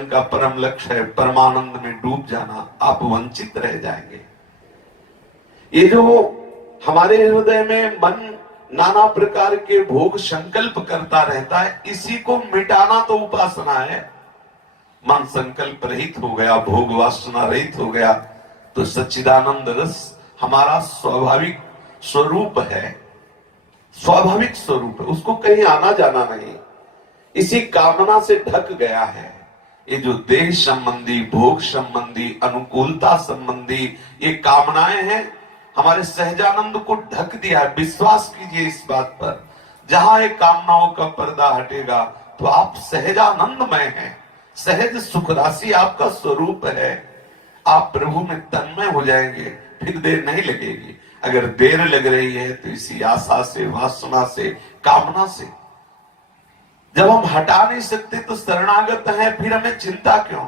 का परम लक्ष्य है परमानंद में डूब जाना, आप वंचित रह जाएंगे। ये जो हमारे हृदय में मन नाना प्रकार के भोग संकल्प करता रहता है, इसी को मिटाना तो उपासना है। मन संकल्प रहित हो गया, भोग वासना रहित हो गया, तो सच्चिदानंद रस हमारा स्वाभाविक स्वरूप है, स्वाभाविक स्वरूप है, उसको कहीं आना जाना नहीं। इसी कामना से ढक गया है। ये जो देह संबंधी, भोग संबंधी, अनुकूलता संबंधी ये कामनाएं हैं, हमारे सहजानंद को ढक दिया है। विश्वास कीजिए इस बात पर, जहां एक कामनाओं का पर्दा हटेगा तो आप सहजानंदमय हैं, सहज सुख राशि आपका स्वरूप है। आप प्रभु में तन्मय हो जाएंगे, फिर देर नहीं लगेगी। अगर देर लग रही है तो इसी आशा से, वासना से, कामना से। जब हम हटा नहीं सकते तो शरणागत है, फिर हमें चिंता क्यों,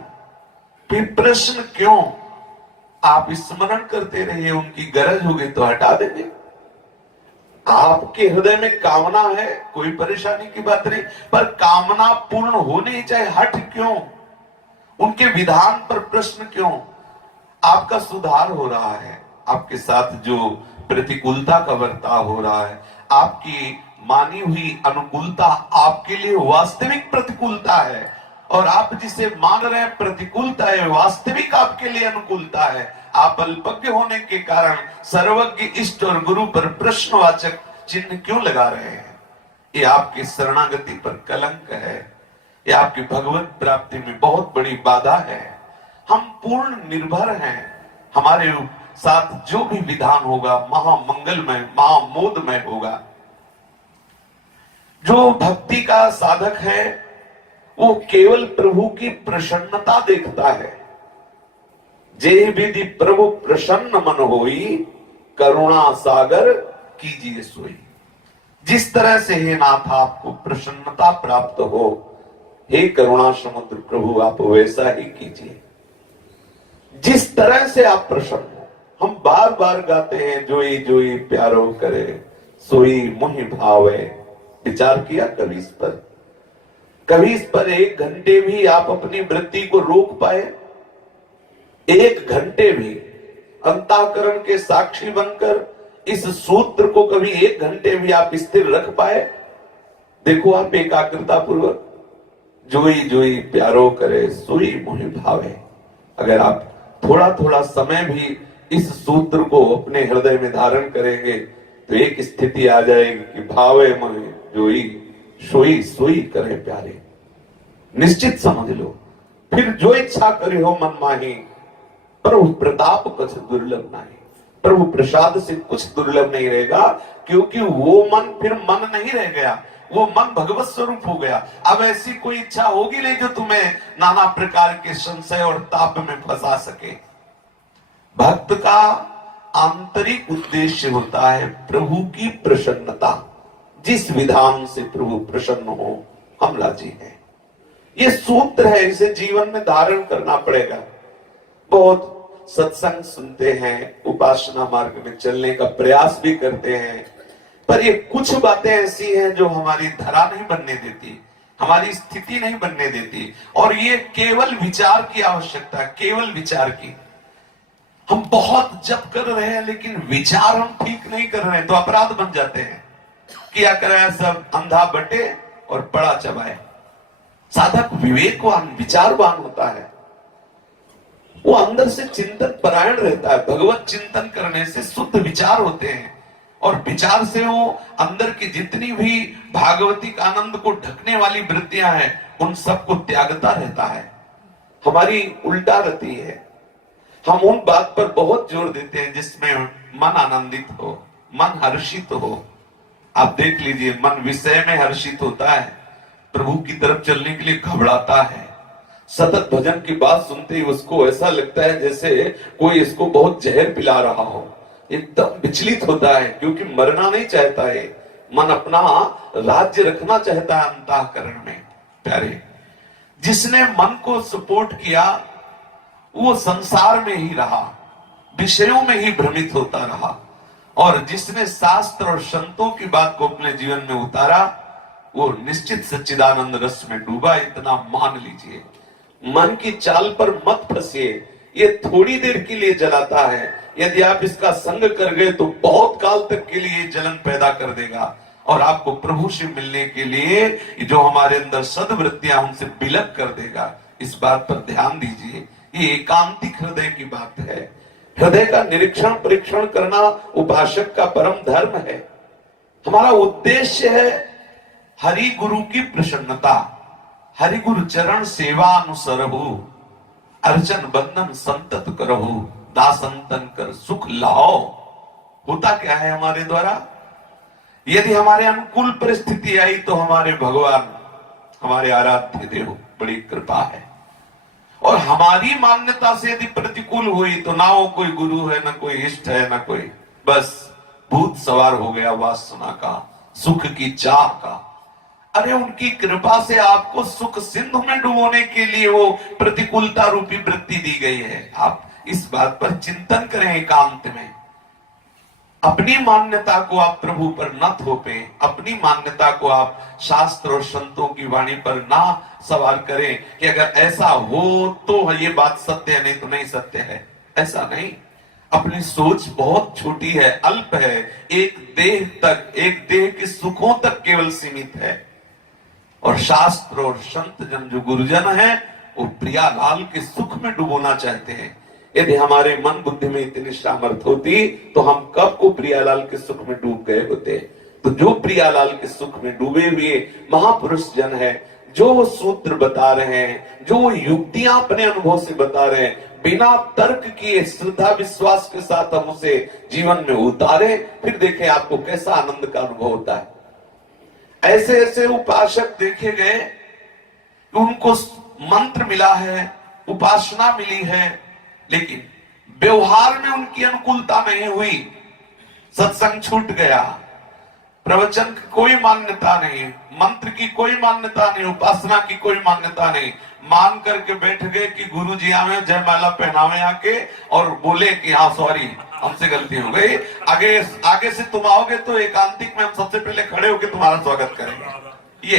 फिर प्रश्न क्यों? आप स्मरण करते रहिए, उनकी गरज होगी तो हटा देंगे। आपके हृदय में कामना है, कोई परेशानी की बात नहीं, पर कामना पूर्ण होनी चाहिए। हट क्यों? उनके विधान पर प्रश्न क्यों? आपका सुधार हो रहा है, आपके साथ जो प्रतिकूलता का बर्ताव हो रहा है, आपकी मानी हुई अनुकूलता आपके लिए वास्तविक प्रतिकूलता है, और आप जिसे मान रहे हैं प्रतिकूलता है, वास्तविक आपके लिए अनुकूलता है। आप अल्पज्ञ होने के कारण सर्वज्ञ इष्ट और गुरु पर प्रश्नवाचक चिन्ह क्यों लगा रहे हैं? ये आपकी शरणागति पर कलंक है, ये आपकी भगवत प्राप्ति में बहुत बड़ी बाधा है। हम पूर्ण निर्भर हैं, हमारे साथ जो भी विधान होगा महामंगलमय, महामोदमय होगा। जो भक्ति का साधक है वो केवल प्रभु की प्रसन्नता देखता है। जे विधि प्रभु प्रसन्न मन होई, करुणा सागर कीजिए सोई। जिस तरह से हे नाथ आपको प्रसन्नता प्राप्त हो, हे करुणा समुद्र प्रभु आप वैसा ही कीजिए, जिस तरह से आप प्रसन्न हो। हम बार बार गाते हैं, जोई जोई प्यारो करे सोई मुहि भावे। विचार किया कभी इस पर? कभी इस पर एक घंटे भी आप अपनी वृत्ति को रोक पाए? एक घंटे भी अंतःकरण के साक्षी बनकर इस सूत्र को कभी एक घंटे भी आप स्थिर रख पाए? देखो आप एकाग्रता पूर्वक, जोई जोई प्यारो करे सोई मोहि भावे। अगर आप थोड़ा थोड़ा समय भी इस सूत्र को अपने हृदय में धारण करेंगे तो एक स्थिति आ जाएगी कि भावे मोहि जोई सोई सोई करे प्यारे। निश्चित समझ लो, फिर जो इच्छा करे हो मन माही, प्रभु प्रताप कुछ दुर्लभ नहीं। प्रभु प्रसाद से कुछ दुर्लभ नहीं रहेगा, क्योंकि वो मन फिर मन नहीं रह गया, वो मन भगवत स्वरूप हो गया। अब ऐसी कोई इच्छा होगी नहीं जो तुम्हें नाना प्रकार के संशय और ताप में फंसा सके। भक्त का आंतरिक उद्देश्य होता है प्रभु की प्रसन्नता। जिस विधान से प्रभु प्रसन्न हो, हम राजी हैं। ये सूत्र है, इसे जीवन में धारण करना पड़ेगा। बहुत सत्संग सुनते हैं, उपासना मार्ग में चलने का प्रयास भी करते हैं, पर ये कुछ बातें ऐसी हैं जो हमारी धरा नहीं बनने देती, हमारी स्थिति नहीं बनने देती। और ये केवल विचार की आवश्यकता है, केवल विचार की। हम बहुत जप कर रहे हैं लेकिन विचार हम ठीक नहीं कर रहे हैं तो अपराध बन जाते हैं। किया कराया सब अंधा बटे और पड़ा चबाए। साधक विवेकवान, विचारवान होता है, वो अंदर से चिंतन परायण रहता है। भगवत चिंतन करने से शुद्ध विचार होते हैं, और विचार से वो अंदर की जितनी भी भागवतिक आनंद को ढकने वाली वृत्तियां हैं उन सबको त्यागता रहता है। हमारी उल्टा रहती है, हम उन बात पर बहुत जोर देते हैं जिसमें मन आनंदित हो, मन हर्षित हो। आप देख लीजिए, मन विषय में हर्षित होता है, प्रभु की तरफ चलने के लिए घबराता है। सतत भजन की बात सुनते ही उसको ऐसा लगता है जैसे कोई इसको बहुत जहर पिला रहा हो, एकदम विचलित होता है, क्योंकि मरना नहीं चाहता है। मन अपना राज्य रखना चाहता है अंतःकरण में। प्यारे, जिसने मन को सपोर्ट किया वो संसार में ही रहा, विषयों में ही भ्रमित होता रहा, और जिसने शास्त्र और संतों की बात को अपने जीवन में उतारा वो निश्चित सच्चिदानंद रस में डूबा। इतना मान लीजिए, मन की चाल पर मत फंसिए। ये थोड़ी देर के लिए जलाता है, यदि आप इसका संग कर गए तो बहुत काल तक के लिए जलन पैदा कर देगा और आपको प्रभु से मिलने के लिए जो हमारे अंदर सद्वृत्तियां उनसे विलग कर देगा। इस बात पर ध्यान दीजिए, ये एकांतिक हृदय की बात है। हृदय का निरीक्षण परीक्षण करना उपासक का परम धर्म है। हमारा उद्देश्य है हरि गुरु की प्रसन्नता, हरि गुरु चरण सेवा अनुसरहु, अर्चन बंदन संतत करहु, दासंतन कर सुख लाओ। होता क्या है हमारे द्वारा, यदि हमारे अनुकूल परिस्थिति आई तो हमारे भगवान, हमारे आराध्य देव बड़ी कृपा है, और हमारी मान्यता से यदि प्रतिकूल हुई तो ना वो कोई गुरु है, ना कोई इष्ट है, ना कोई, बस भूत सवार हो गया वासना का, सुख की चाह का। अरे उनकी कृपा से आपको सुख सिंधु में डुबोने के लिए वो प्रतिकूलता रूपी वृत्ति दी गई है। आप इस बात पर चिंतन करें एकांत में। अपनी मान्यता को आप प्रभु पर न थोपें, अपनी मान्यता को आप शास्त्र और संतों की वाणी पर ना सवार करें कि अगर ऐसा हो तो ये बात सत्य है, नहीं तो नहीं सत्य है। ऐसा नहीं, अपनी सोच बहुत छोटी है, अल्प है, एक देह तक, एक देह के सुखों तक केवल सीमित है। और शास्त्र और संत जन जो गुरुजन है वो प्रियालाल के सुख में डुबोना चाहते हैं। यदि हमारे मन बुद्धि में इतनी सामर्थ होती तो हम कब को प्रियालाल के सुख में डूब गए होते। तो जो प्रियालाल के सुख में डूबे हुए महापुरुष जन है, जो वो सूत्र बता रहे हैं, जो वो युक्तियां अपने अनुभव से बता रहे हैं, बिना तर्क किए श्रद्धा विश्वास के साथ हम उसे जीवन में उतारे, फिर देखें आपको कैसा आनंद का अनुभव होता है। ऐसे ऐसे उपासक देखे गए, उनको मंत्र मिला है, उपासना मिली है, लेकिन व्यवहार में उनकी अनुकूलता नहीं हुई, सत्संग छूट गया, प्रवचन की कोई मान्यता नहीं, मंत्र की कोई मान्यता नहीं, उपासना की कोई मान्यता नहीं, मान करके बैठ गए कि गुरु जी आवे, जयमाला पहनावे आके और बोले कि हाँ सॉरी हमसे गलती हो गई, आगे से तुम आओगे तो एकांतिक में हम सबसे पहले खड़े होकर तुम्हारा स्वागत करेंगे। ये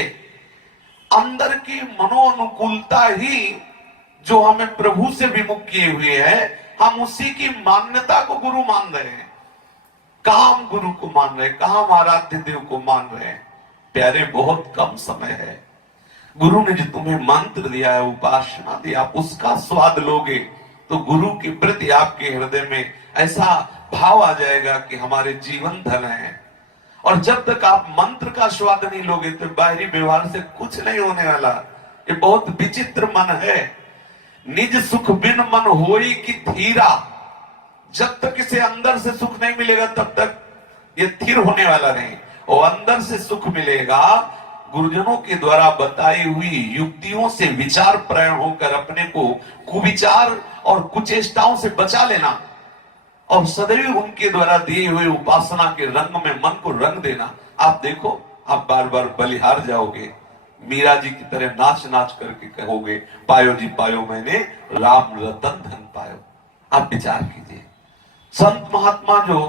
अंदर की मनोअनुकूलता ही जो हमें प्रभु से विमुख किए हुए है, हम उसी की मान्यता को गुरु मान रहे हैं। कहां हम गुरु को मान रहे हैं, कहां हम आराध्य देव को मान रहे हैं। प्यारे, बहुत कम समय है। गुरु ने जो तुम्हें मंत्र दिया है, उपासना दी, आप उसका स्वाद लोगे तो गुरु के प्रति आपके हृदय में ऐसा भाव आ जाएगा कि हमारे जीवन धन है। और जब तक आप मंत्र का स्वाद नहीं लोगे तो बाहरी व्यवहार से कुछ नहीं होने वाला। ये बहुत विचित्र मन है। निज सुख बिन मन होई कि थीरा, जब तक इसे अंदर से सुख नहीं मिलेगा तब तक ये थिर होने वाला नहीं। और अंदर से सुख मिलेगा गुरुजनों के द्वारा बताई हुई युक्तियों से विचार प्रयण होकर अपने को कुविचार और कुचेष्टाओं से बचा लेना, और सदैव उनके द्वारा दिए हुए उपासना के रंग में मन को रंग देना। आप देखो, आप बार बार बलिहार जाओगे, मीरा जी की तरह नाच नाच करके कहोगे, पायो जी पायो मैंने राम रतन धन पायो। आप विचार कीजिए, संत महात्मा जो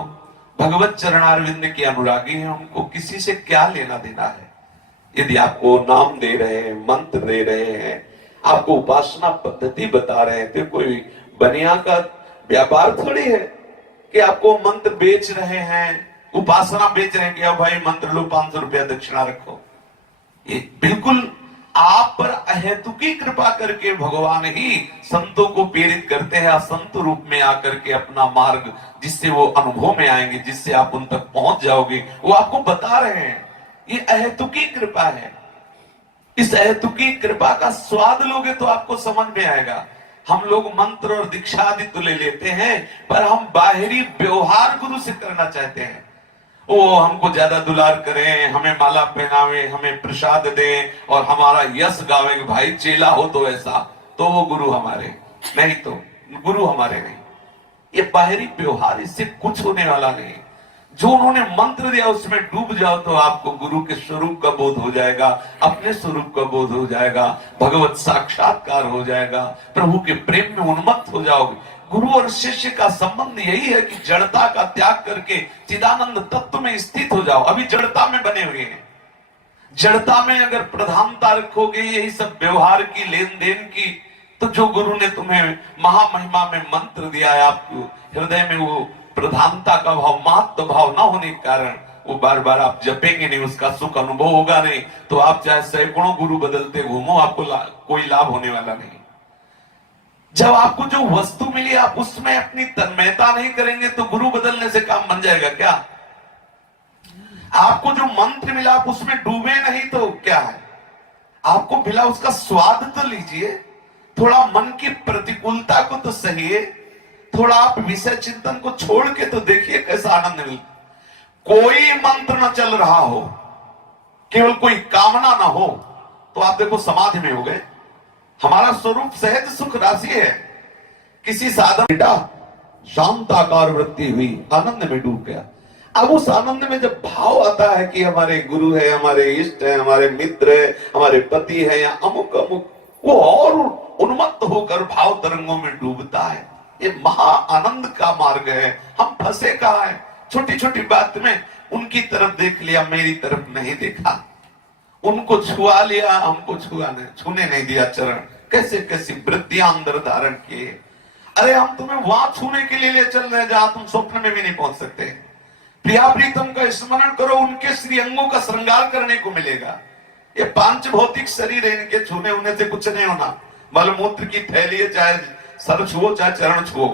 भगवत चरणारविंद के अनुरागी हैं, उनको किसी से क्या लेना देना है। यदि आपको नाम दे रहे हैं, मंत्र दे रहे हैं, आपको उपासना पद्धति बता रहे हैं, तो कोई बनिया का व्यापार थोड़ी है कि आपको मंत्र बेच रहे हैं, उपासना बेच रहे हैं कि अब भाई मंत्र लो, 500 रुपया दक्षिणा रखो। ये बिल्कुल आप पर अहेतुकी कृपा करके भगवान ही संतों को प्रेरित करते हैं, संत रूप में आकर के अपना मार्ग जिससे वो अनुभव में आएंगे, जिससे आप उन तक पहुंच जाओगे, वो आपको बता रहे हैं। ये अहेतुकी कृपा है। इस अहेतुकी कृपा का स्वाद लोगे तो आपको समझ में आएगा। हम लोग मंत्र और दीक्षा आदि तो ले लेते हैं, पर हम बाहरी व्यवहार गुरु से करना चाहते हैं। वो हमको ज्यादा दुलार करें, हमें माला पहनावे, हमें प्रसाद दे और हमारा यश गावे कि भाई चेला हो तो ऐसा, तो वो गुरु हमारे, नहीं तो गुरु हमारे नहीं। ये बाहरी व्यवहार, इससे कुछ होने वाला नहीं। जो उन्होंने मंत्र दिया उसमें डूब जाओ तो आपको गुरु के स्वरूप का बोध हो जाएगा, अपने स्वरूप का बोध हो जाएगा, भगवत साक्षात्कार हो जाएगा, प्रभु के प्रेम में उन्मत्त हो जाओगे। गुरु और शिष्य का संबंध यही है कि जड़ता का त्याग करके चिदानंद तत्व में स्थित हो जाओ। अभी जड़ता में बने हुए हैं। जड़ता में अगर प्रधानता रखोगे, यही सब व्यवहार की, लेन देन की, तो जो गुरु ने तुम्हें महामहिमा में मंत्र दिया है, आपको हृदय में वो प्रधानता का भाव, महत्व भाव ना होने के कारण वो बार बार आप जपेंगे नहीं, उसका सुख अनुभव होगा नहीं। तो आप चाहे सैकड़ों गुरु बदलते घूमो, आपको कोई लाभ होने वाला नहीं। जब आपको जो वस्तु मिली आप उसमें अपनी तन्मयता नहीं करेंगे तो गुरु बदलने से काम बन जाएगा क्या? आपको जो मंत्र मिला आप उसमें डूबे नहीं तो क्या है? आपको मिला उसका स्वाद तो लीजिए, थोड़ा मन की प्रतिकूलता को तो सहिए, थोड़ा आप विषय चिंतन को छोड़ के तो देखिए कैसा आनंद मिलता। कोई मंत्र न चल रहा हो, केवल कोई कामना ना हो, तो आप देखो समाधि में हो गए। हमारा स्वरूप सहज सुख राशि है। किसी साधन बेटा शांताकार वृत्ति हुई, आनंद में डूब गया। अब उस आनंद में जब भाव आता है कि हमारे गुरु है, हमारे इष्ट है, हमारे मित्र है, हमारे पति है या अमुक अमुक, वो और उन्मत्त होकर भाव तरंगों में डूबता है। ये महा आनंद का मार्ग है। हम फंसे कहा है, छोटी छोटी बात में उनकी तरफ देख लिया, मेरी तरफ नहीं देखा, उनको छुआ लिया, हमको छूने नहीं दिया चरण। कैसे कैसी वृत्तियां अंदर धारण किए। अरे हम तुम्हें वहां छूने के लिए ले चल रहे जहां तुम स्वप्न में भी नहीं पहुंच सकते। प्रिया प्रीतम का स्मरण करो, उनके श्री अंगों का श्रृंगार करने को मिलेगा। ये पांच भौतिक शरीर है, इनके छूने होने से कुछ नहीं होना। मलमूत्र की थैली है, चाहे सर छुओ चाहे चरण छुओ।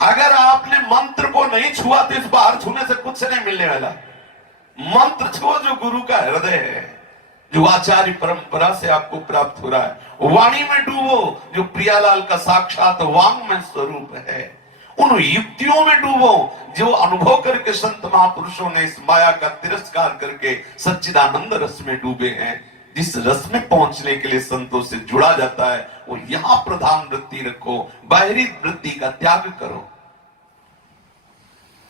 अगर आपने मंत्र को नहीं छुआ तो इस बाहर छूने से कुछ नहीं मिलने वाला। मंत्र छुओ जो गुरु का हृदय है, जो आचार्य परंपरा से आपको प्राप्त हो रहा है। वाणी में डूबो जो प्रियालाल का साक्षात वांग में स्वरूप है। उन युक्तियों में डूबो जो अनुभव करके संत महापुरुषों ने इस माया का तिरस्कार करके सच्चिदानंद रस में डूबे हैं। जिस रस में पहुंचने के लिए संतों से जुड़ा जाता है, वो यहां प्रधान वृत्ति रखो, बाहरी वृत्ति का त्याग करो।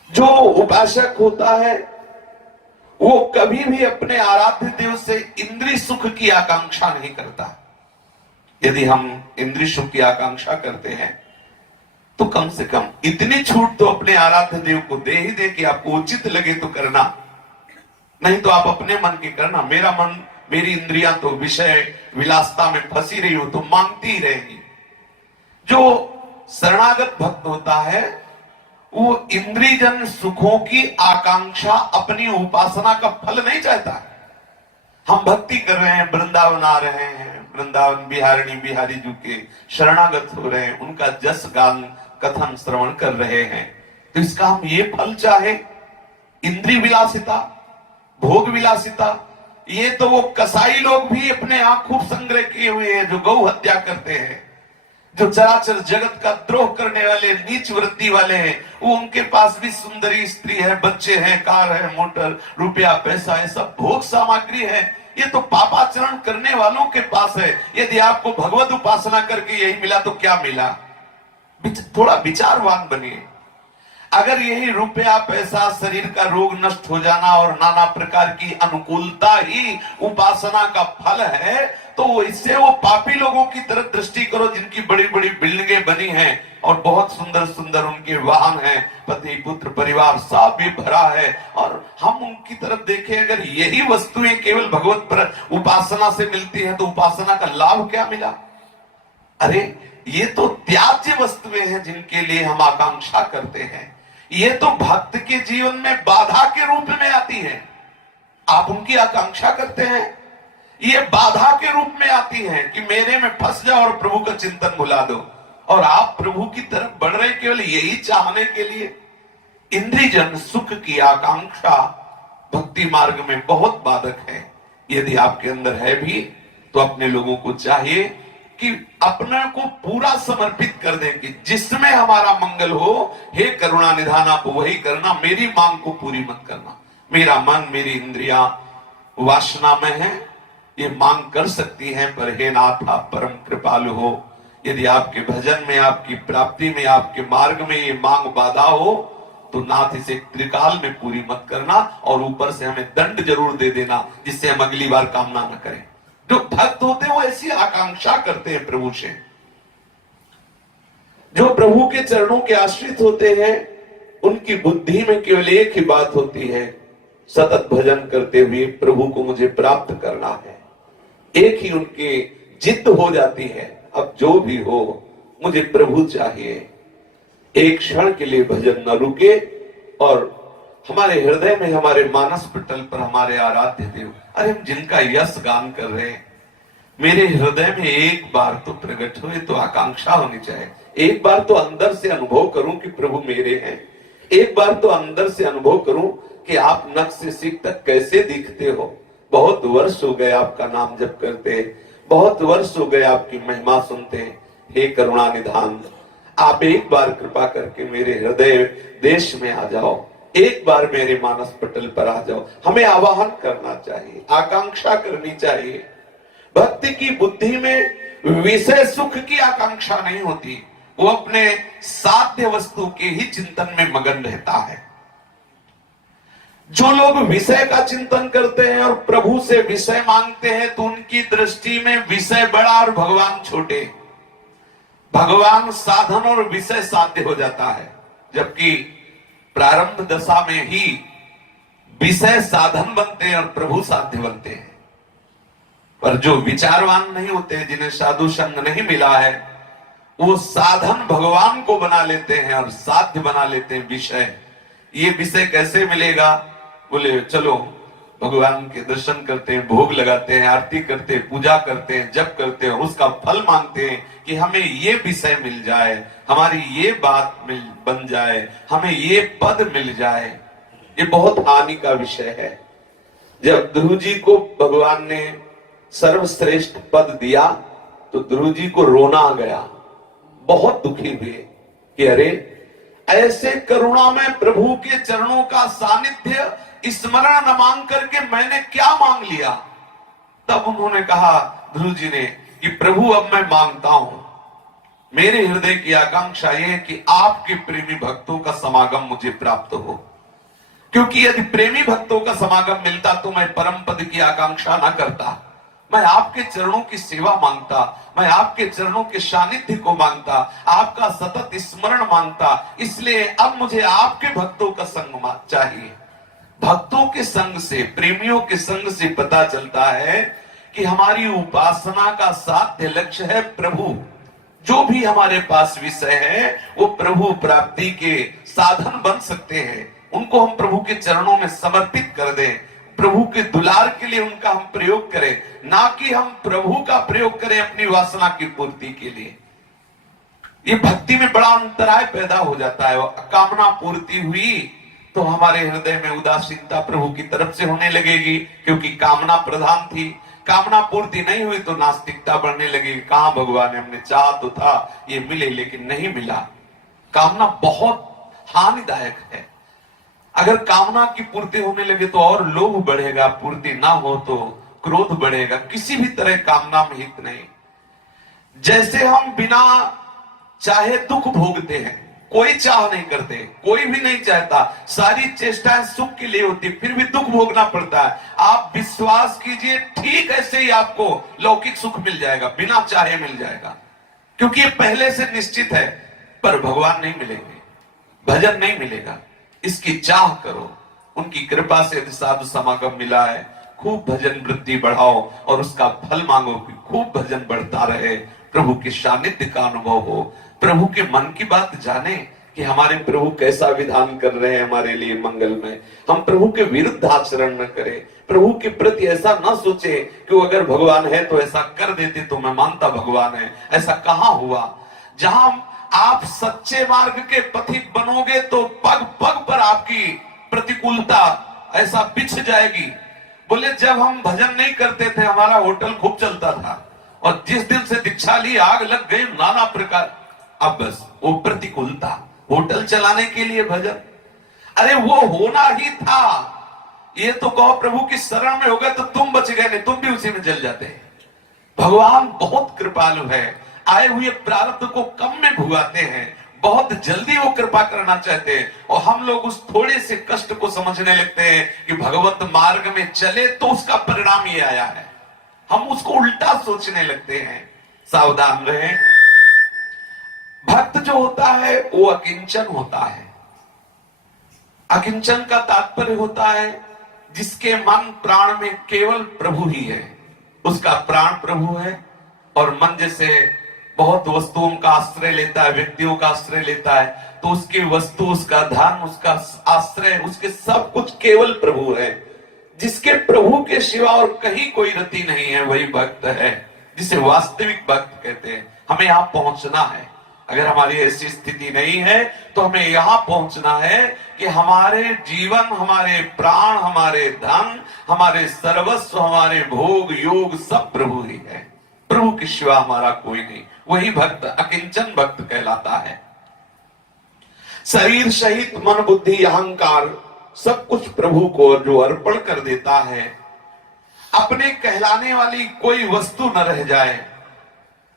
जो उपासक होता है वो कभी भी अपने आराध्य देव से इंद्रिय सुख की आकांक्षा नहीं करता। यदि हम इंद्रिय सुख की आकांक्षा करते हैं तो कम से कम इतनी छूट तो अपने आराध्य देव को दे ही दे कि आपको उचित लगे तो करना, नहीं तो आप अपने मन की करना। मेरा मन, मेरी इंद्रियां तो विषय विलासता में फंसी रही हो तो मांगती ही रहेगी। जो शरणागत भक्त होता है वो इंद्रियजन सुखों की आकांक्षा अपनी उपासना का फल नहीं चाहता। हम भक्ति कर रहे हैं, वृंदावन आ रहे हैं, वृंदावन बिहारिणी बिहारी जी के शरणागत हो रहे हैं, उनका जस गान कथन श्रवण कर रहे हैं, तो इसका हम ये फल चाहे? इंद्रिय विलासिता, भोग विलासिता। ये तो वो कसाई लोग भी अपने यहां खूब संग्रह किए हुए हैं, जो गौ हत्या करते हैं, जो चराचर जगत का द्रोह करने वाले नीच वृत्ति वाले हैं। वो उनके पास भी सुंदरी स्त्री है, बच्चे हैं, कार है, मोटर, रुपया पैसा है, सब भोग सामग्री है। ये तो पापाचरण करने वालों के पास है। यदि आपको भगवत उपासना करके यही मिला तो क्या मिला? थोड़ा विचारवान बनिए। अगर यही रुपया पैसा, शरीर का रोग नष्ट हो जाना और नाना प्रकार की अनुकूलता ही उपासना का फल है, तो इससे वो पापी लोगों की तरफ दृष्टि करो जिनकी बड़ी बड़ी बिल्डिंगें बनी हैं और बहुत सुंदर सुंदर उनके वाहन हैं, पति पुत्र परिवार सब भी भरा है, और हम उनकी तरफ देखें। अगर यही वस्तुएं केवल भगवत उपासना से मिलती है तो उपासना का लाभ क्या मिला? अरे ये तो त्याज्य वस्तुएं हैं जिनके लिए हम आकांक्षा करते हैं। ये तो भक्त के जीवन में बाधा के रूप में आती है, आप उनकी आकांक्षा करते हैं। ये बाधा के रूप में आती है कि मेरे में फंस जाओ और प्रभु का चिंतन भुला दो, और आप प्रभु की तरफ बढ़ रहे केवल यही चाहने के लिए। इंद्रियजन सुख की आकांक्षा भक्ति मार्ग में बहुत बाधक है। यदि आपके अंदर है भी तो अपने लोगों को चाहिए कि अपने को पूरा समर्पित कर दें कि जिसमें हमारा मंगल हो, हे करुणा निधान आप वही करना, मेरी मांग को पूरी मत करना। मेरा मन, मेरी इंद्रियां वासना में है, ये मांग कर सकती हैं, पर हे नाथ आप परम कृपालु हो। यदि आपके भजन में, आपकी प्राप्ति में, आपके मार्ग में ये मांग बाधा हो तो नाथ इसे त्रिकाल में पूरी मत करना, और ऊपर से हमें दंड जरूर दे देना जिससे हम अगली बार कामना न करें। जो भक्त होते हैं वो ऐसी आकांक्षा करते हैं प्रभु से। जो प्रभु के चरणों के आश्रित होते हैं उनकी बुद्धि में केवल एक ही बात होती है, सतत भजन करते हुए प्रभु को मुझे प्राप्त करना है। एक ही उनकी जिद हो जाती है। अब जो भी हो मुझे प्रभु चाहिए। एक क्षण के लिए भजन न रुके और हमारे हृदय में, हमारे मानस पटल पर हमारे आराध्य देव, अरे हम जिनका यश गान कर रहे हैं, मेरे हृदय में एक बार तो प्रकट हुए तो आकांक्षा होनी चाहिए। एक बार तो अंदर से अनुभव करूं कि प्रभु मेरे हैं। एक बार तो अंदर से अनुभव करूं कि आप नख से सिर तक कैसे दिखते हो। बहुत वर्ष हो गए आपका नाम जप करते, बहुत वर्ष हो गए आपकी महिमा सुनते। हे करुणा निधान, आप एक बार कृपा करके मेरे हृदय देश में आ जाओ, एक बार मेरे मानस पटल पर आ जाओ। हमें आवाहन करना चाहिए, आकांक्षा करनी चाहिए। भक्ति की बुद्धि में विषय सुख की आकांक्षा नहीं होती, वो अपने साध्य वस्तु के ही चिंतन में मगन रहता है। जो लोग विषय का चिंतन करते हैं और प्रभु से विषय मांगते हैं तो उनकी दृष्टि में विषय बड़ा और भगवान छोटे। भगवान साधन और विषय साध्य हो जाता है, जबकि प्रारंभ दशा में ही विषय साधन बनते हैं और प्रभु साध्य बनते हैं। पर जो विचारवान नहीं होते, जिन्हें साधु संग नहीं मिला है, वो साधन भगवान को बना लेते हैं और साध्य बना लेते हैं विषय। ये विषय कैसे मिलेगा? बोले चलो भगवान के दर्शन करते हैं, भोग लगाते हैं, आरती करते हैं, पूजा करते हैं, जप करते हैं, उसका फल मांगते हैं कि हमें ये विषय मिल जाए, हमारी ये बात बन जाए, हमें ये पद मिल जाए। ये बहुत हानि का विषय है। जब ध्रुव जी को भगवान ने सर्वश्रेष्ठ पद दिया तो ध्रुव जी को रोना आ गया, बहुत दुखी हुए कि अरे ऐसे करुणा में प्रभु के चरणों का सानिध्य स्मरण न मांग करके मैंने क्या मांग लिया। तब उन्होंने कहा ध्रुव जी ने कि प्रभु अब मैं मांगता हूं, मेरे हृदय की आकांक्षा यह है कि आपके प्रेमी भक्तों का समागम मुझे प्राप्त हो, क्योंकि यदि प्रेमी भक्तों का समागम मिलता तो मैं परम पद की आकांक्षा न करता। मैं आपके चरणों की सेवा मांगता, मैं आपके चरणों के सानिध्य को मांगता, आपका सतत स्मरण मांगता। इसलिए अब मुझे आपके भक्तों का संग चाहिए। भक्तों के संग से, प्रेमियों के संग से पता चलता है कि हमारी उपासना का साध्य लक्ष्य है प्रभु। जो भी हमारे पास विषय है वो प्रभु प्राप्ति के साधन बन सकते हैं। उनको हम प्रभु के चरणों में समर्पित कर दें, प्रभु के दुलार के लिए उनका हम प्रयोग करें, ना कि हम प्रभु का प्रयोग करें अपनी वासना की पूर्ति के लिए। ये भक्ति में बड़ा अंतराय पैदा हो जाता है। कामना पूर्ति हुई तो हमारे हृदय में उदासीनता प्रभु की तरफ से होने लगेगी, क्योंकि कामना प्रधान थी। कामना पूर्ति नहीं हुई तो नास्तिकता बढ़ने लगेगी। कहां भगवान, हमने चाहा तो था ये मिले लेकिन नहीं मिला। कामना बहुत हानिदायक है। अगर कामना की पूर्ति होने लगे तो और लोभ बढ़ेगा, पूर्ति ना हो तो क्रोध बढ़ेगा। किसी भी तरह कामना में हित नहीं। जैसे हम बिना चाहे दुख भोगते हैं, कोई चाह नहीं करते, कोई भी नहीं चाहता, सारी चेष्टाएं सुख के लिए होती, फिर भी दुख भोगना पड़ता है। आप विश्वास कीजिए ठीक ऐसे ही आपको लौकिक सुख मिल जाएगा, बिना चाहे मिल जाएगा, क्योंकि ये पहले से निश्चित है। पर भगवान नहीं मिलेंगे, भजन नहीं मिलेगा। इसकी चाह करो, उनकी कृपा से यदि साधु समागम मिला है, खूब भजन वृद्धि बढ़ाओ और उसका फल मांगो कि खूब भजन बढ़ता रहे, प्रभु के सानिध्य का अनुभव हो, प्रभु के मन की बात जाने कि हमारे प्रभु कैसा विधान कर रहे हैं हमारे लिए मंगल में। हम प्रभु के विरुद्ध आचरण न करें, प्रभु के प्रति ऐसा न सोचे कि अगर भगवान है तो ऐसा कर देते तो मैं मानता भगवान है। ऐसा कहां हुआ। जहां आप सच्चे मार्ग के पथिक बनोगे तो पग पग पर आपकी प्रतिकूलता ऐसा बिछ जाएगी। बोले जब हम भजन नहीं करते थे हमारा होटल खूब चलता था, और जिस दिन से दीक्षा ली आग लग गई नाना प्रकार। अब बस वो प्रतिकूलता, होटल चलाने के लिए भजन, अरे वो होना ही था। ये तो कहो प्रभु की शरण में हो गए तो तुम बच गए, नहीं तुम भी उसी में जल जाते। भगवान बहुत कृपालु है, आए हुए प्रारब्ध को कम में भुगाते हैं, बहुत जल्दी वो कृपा करना चाहते हैं। और हम लोग उस थोड़े से कष्ट को समझने लगते हैं कि भगवत मार्ग में चले तो उसका परिणाम ये आया है। हम उसको उल्टा सोचने लगते हैं। सावधान रहें। भक्त जो होता है वो अकिंचन होता है। अकिंचन का तात्पर्य होता है जिसके मन प्राण में केवल प्रभु ही है, उसका प्राण प्रभु है और मन जैसे बहुत वस्तुओं का आश्रय लेता है, व्यक्तियों का आश्रय लेता है, तो उसकी वस्तु, उसका धन, उसका आश्रय, उसके सब कुछ केवल प्रभु है। जिसके प्रभु के सिवा और कहीं कोई रति नहीं है, वही भक्त है, जिसे वास्तविक भक्त कहते हैं। हमें यहां पहुंचना है। अगर हमारी ऐसी स्थिति नहीं है तो हमें यहां पहुंचना है कि हमारे जीवन, हमारे प्राण, हमारे धन, हमारे सर्वस्व, हमारे भोग योग सब प्रभु ही है। प्रभु के सिवा हमारा कोई नहीं। वही भक्त अकिंचन भक्त कहलाता है। शरीर सहित मन बुद्धि अहंकार सब कुछ प्रभु को जो अर्पण कर देता है, अपने कहलाने वाली कोई वस्तु न रह जाए,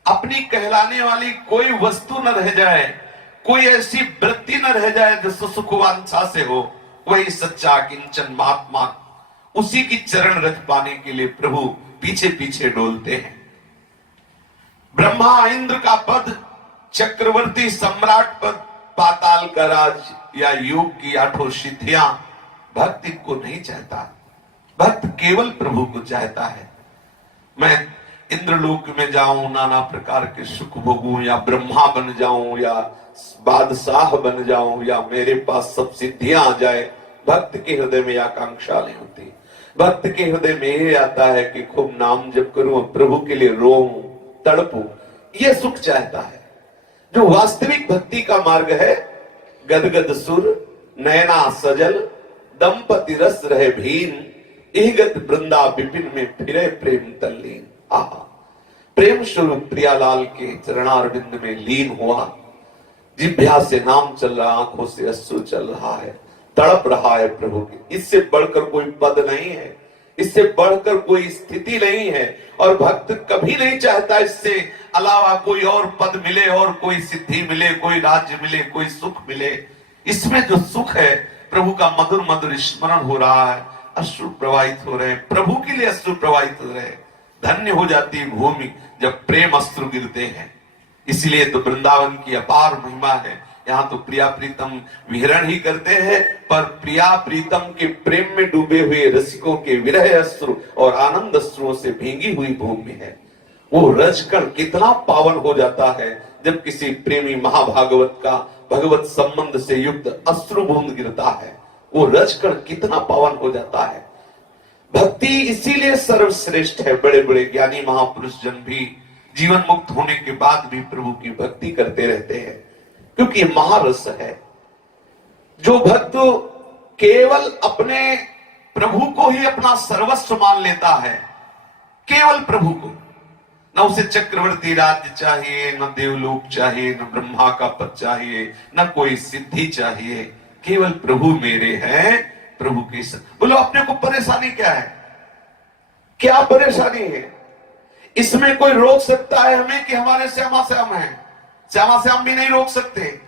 अपनी कहलाने वाली कोई वस्तु न रह जाए, कोई ऐसी वृत्ति न रह जाए जो सुखवांछा से हो, वही सच्चा किंचन महात्मा। उसी की चरण रज पाने के लिए प्रभु पीछे पीछे डोलते हैं। ब्रह्मा इंद्र का पद, चक्रवर्ती सम्राट पद, पाताल का राज या योग की 8 सिद्धियां भक्त इनको नहीं चाहता। भक्त केवल प्रभु को चाहता है। मैं इंद्रलोक में जाऊं, नाना प्रकार के सुख भोगूं, या ब्रह्मा बन जाऊं, या बादशाह बन जाऊं, या मेरे पास सब सिद्धियां आ जाए, भक्त के हृदय में आकांक्षा नहीं होती। भक्त के हृदय में ये आता है कि खूब नाम जप करूं, प्रभु के लिए रोऊं, तड़पूं, ये सुख चाहता है। जो वास्तविक भक्ति का मार्ग है, गदगद सुर नयना सजल, दंपति रस रहे भीन, इहगत वृंदा विपिन में फिरे प्रेम तल्लीन। आहा, प्रेम स्वरूप प्रियालाल के चरणारविंद में लीन हुआ। जिभ्या से नाम चल रहा, आंखों से अश्रु चल रहा है, तड़प रहा है प्रभु की। इससे बढ़कर कोई पद नहीं है, इससे बढ़कर कोई स्थिति नहीं है, और भक्त कभी नहीं चाहता इससे अलावा कोई और पद मिले, और कोई सिद्धि मिले, कोई राज्य मिले, कोई सुख मिले। इसमें जो सुख है, प्रभु का मधुर मधुर स्मरण हो रहा है, अश्रु प्रवाहित हो रहे हैं, प्रभु के लिए अश्रु प्रवाहित हो रहे हैं। धन्य हो जाती है भूमि जब प्रेम अश्रु गिरते हैं। इसलिए तो वृंदावन की अपार महिमा है। यहाँ तो प्रिया प्रीतम विहरण ही करते हैं, पर प्रिया प्रीतम के प्रेम में डूबे हुए रसिकों के विरह अश्रु और आनंद अश्रुओं से भींगी हुई भूमि है। वो रजकण कितना पावन हो जाता है जब किसी प्रेमी महाभागवत का भगवत संबंध से युक्त अश्रु बूंद गिरता है। वो रजकण कितना पावन हो जाता है। भक्ति इसीलिए सर्वश्रेष्ठ है। बड़े बड़े ज्ञानी महापुरुष जन भी जीवन मुक्त होने के बाद भी प्रभु की भक्ति करते रहते हैं, क्योंकि ये महारस है। जो भक्त केवल अपने प्रभु को ही अपना सर्वस्व मान लेता है, केवल प्रभु को, न उसे चक्रवर्ती राज्य चाहिए, न देवलोक चाहिए, न ब्रह्मा का पद चाहिए, न कोई सिद्धि चाहिए, केवल प्रभु मेरे हैं, प्रभु के बोलो। अपने को परेशानी क्या है? क्या परेशानी है? इसमें कोई रोक सकता है हमें कि हमारे श्यामा श्याम है? श्यामा श्याम भी नहीं रोक सकते।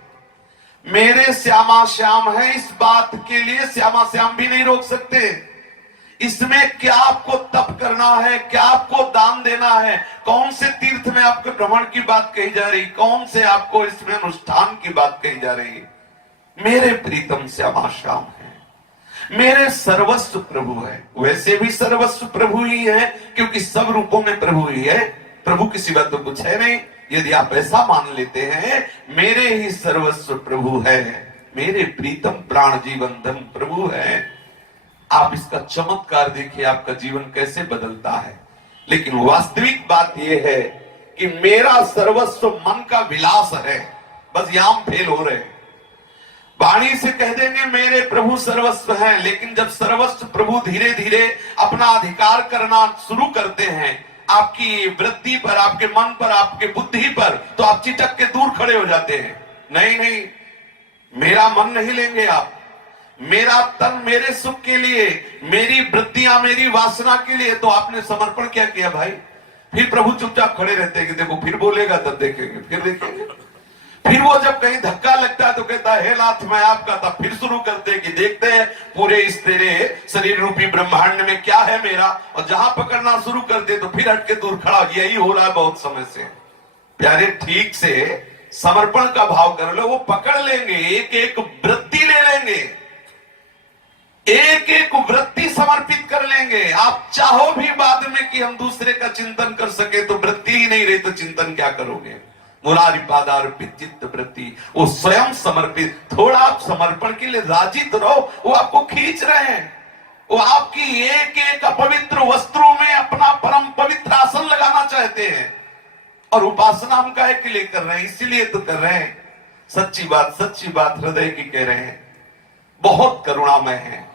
मेरे श्यामा श्याम है, इस बात के लिए श्यामा श्याम भी नहीं रोक सकते। इसमें क्या आपको तप करना है, क्या आपको दान देना है, कौन से तीर्थ में आपके भ्रमण की बात कही जा रही, कौन से आपको इसमें अनुष्ठान की बात कही जा रही है? मेरे प्रीतम श्यामा श्याम है, मेरे सर्वस्व प्रभु है। वैसे भी सर्वस्व प्रभु ही है, क्योंकि सब रूपों में प्रभु ही है, प्रभु की सिवा तो कुछ है नहीं। यदि आप ऐसा मान लेते हैं, मेरे ही सर्वस्व प्रभु है, मेरे प्रीतम प्राण जीवन धन प्रभु है, आप इसका चमत्कार देखिए, आपका जीवन कैसे बदलता है। लेकिन वास्तविक बात यह है कि मेरा सर्वस्व मन का विलास है, बस यहां फेल हो रहे हैं। वाणी से कह देंगे मेरे प्रभु सर्वस्व हैं, लेकिन जब सर्वस्व प्रभु धीरे धीरे अपना अधिकार करना शुरू करते हैं आपकी वृत्ति पर, आपके मन पर, आपके बुद्धि पर, तो आप चिटक के दूर खड़े हो जाते हैं। नहीं नहीं, मेरा मन नहीं लेंगे आप, मेरा तन मेरे सुख के लिए, मेरी वृत्तियां मेरी वासना के लिए। तो आपने समर्पण क्या किया भाई? फिर प्रभु चुपचाप खड़े रहते हैं कि देखो फिर बोलेगा तब देखेंगे, फिर देखेंगे। फिर वो जब कहीं धक्का लगता है तो कहता है हे नाथ मैं आपका, तब फिर शुरू करते हैं कि देखते हैं पूरे इस तेरे शरीर रूपी ब्रह्मांड में क्या है मेरा, और जहां पकड़ना शुरू करते तो फिर हटके दूर खड़ा। यही हो रहा है बहुत समय से। प्यारे, ठीक से समर्पण का भाव कर लो, वो पकड़ लेंगे, एक एक वृत्ति ले लेंगे, एक एक वृत्ति समर्पित कर लेंगे। आप चाहो भी बाद में कि हम दूसरे का चिंतन कर सके, तो वृत्ति ही नहीं रही तो चिंतन क्या करोगे? मुरारी पादार्पित चित्त वृत्ति, वो स्वयं समर्पित। थोड़ा आप समर्पण के लिए राजी तो रहो, वो आपको खींच रहे हैं। वो आपकी एक एक अपवित्र वस्त्रों में अपना परम पवित्र आसन लगाना चाहते हैं। और उपासना हम काहे के लिए कर रहे हैं? इसीलिए तो कर रहे हैं। सच्ची बात हृदय की कह रहे हैं। बहुत करुणामय है।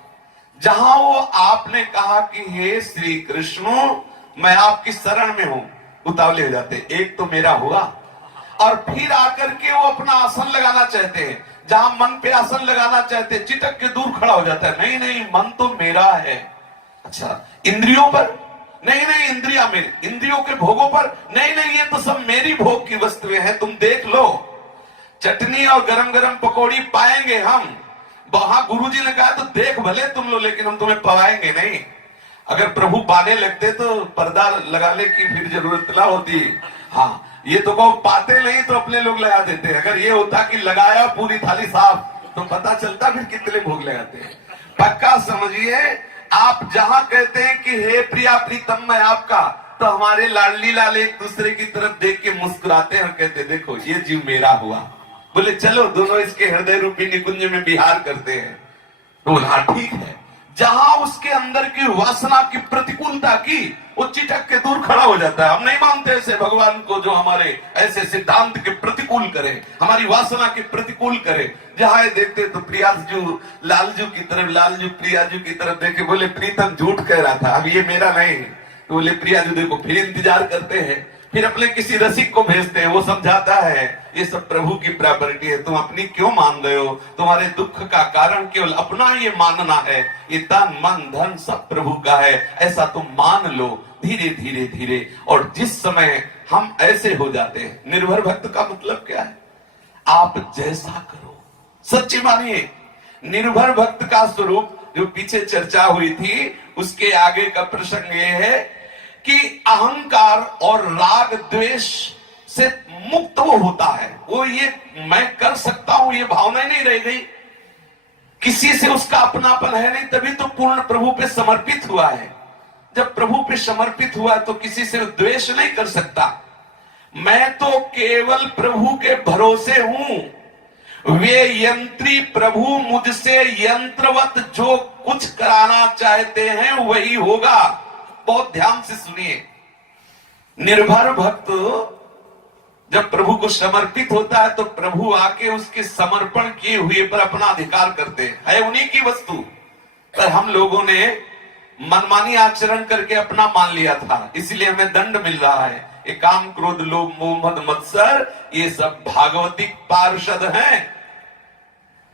जहां वो आपने कहा कि हे श्री कृष्ण मैं आपकी शरण में हूं, उतावले हो जाते, एक तो मेरा हुआ, और फिर आकर के वो अपना आसन लगाना चाहते हैं। जहां मन पे आसन लगाना चाहते हैं, चिटक के दूर खड़ा हो जाता है, नहीं नहीं मन तो मेरा है। अच्छा, इंद्रियों पर नहीं नहीं, इंद्रिया मेरी, इंद्रियों के भोगों पर नहीं नहीं, ये तो सब मेरी भोग की वस्तुएं हैं, तुम देख लो। चटनी और गरम गरम पकौड़ी पाएंगे हम, वहां गुरुजी ने कहा तो देख भले तुम लो, लेकिन हम तुम्हें पवाएंगे नहीं। अगर प्रभु पाने लगते तो पर्दा लगाने की फिर जरूरत ना होती। हाँ, ये तो कहो पाते नहीं तो अपने लोग लगा देते। अगर ये होता कि लगाया पूरी थाली साफ, तो पता चलता फिर कितने भोग लगाते हैं। पक्का समझिए, आप जहां कहते हैं कि हे प्रिया प्रीतम मैं आपका, तो हमारे लाडली लाल एक दूसरे की तरफ देख के मुस्कुराते हैं और कहते देखो ये जीव मेरा हुआ। बोले चलो दोनों इसके हृदय रूपी निकुंज में विहार करते हैं। तो हाँ ठीक है। जहां उसके अंदर की वासना की प्रतिकूलता की, वो चिटक के दूर खड़ा हो जाता है। हम नहीं मानते ऐसे भगवान को जो हमारे ऐसे सिद्धांत के प्रतिकूल करे, हमारी वासना के प्रतिकूल करे। जहां देखते तो प्रियाजू लालजू की तरफ, लालजू प्रियाजू की तरफ देखे, बोले प्रीतम झूठ कह रहा था, अब ये मेरा नहीं। तो बोले प्रियाजू देखो, फिर इंतजार करते हैं, फिर अपने किसी रसिक को भेजते हैं, वो समझाता है ये सब प्रभु की प्रॉपर्टी है, तुम अपनी क्यों मान रहे हो? तुम्हारे दुख का कारण केवल अपना ये मानना है, ये तन मन धन सब प्रभु का है, ऐसा तुम मान लो धीरे धीरे धीरे। और जिस समय हम ऐसे हो जाते हैं, निर्भर भक्त का मतलब क्या है? आप जैसा करो, सच्ची मानिए। निर्भर भक्त का स्वरूप जो पीछे चर्चा हुई थी, उसके आगे का प्रसंग ये है कि अहंकार और राग द्वेष से मुक्त वो होता है। वो ये मैं कर सकता हूं ये भावना नहीं रह गई, किसी से उसका अपनापन है नहीं, तभी तो पूर्ण प्रभु पे समर्पित हुआ है। जब प्रभु पे समर्पित हुआ तो किसी से द्वेष नहीं कर सकता। मैं तो केवल प्रभु के भरोसे हूं, वे यंत्री प्रभु मुझसे यंत्रवत जो कुछ कराना चाहते हैं वही होगा। बहुत ध्यान से सुनिए, निर्भर भक्त जब प्रभु को समर्पित होता है तो प्रभु आके उसके समर्पण किए हुए पर अपना अधिकार करते हैं, है उन्हीं की वस्तु। पर हम लोगों ने मनमानी आचरण करके अपना मान लिया था, इसलिए हमें दंड मिल रहा है। ये काम क्रोध लोभ मोह मद मत्सर, ये सब भागवतिक पार्षद हैं,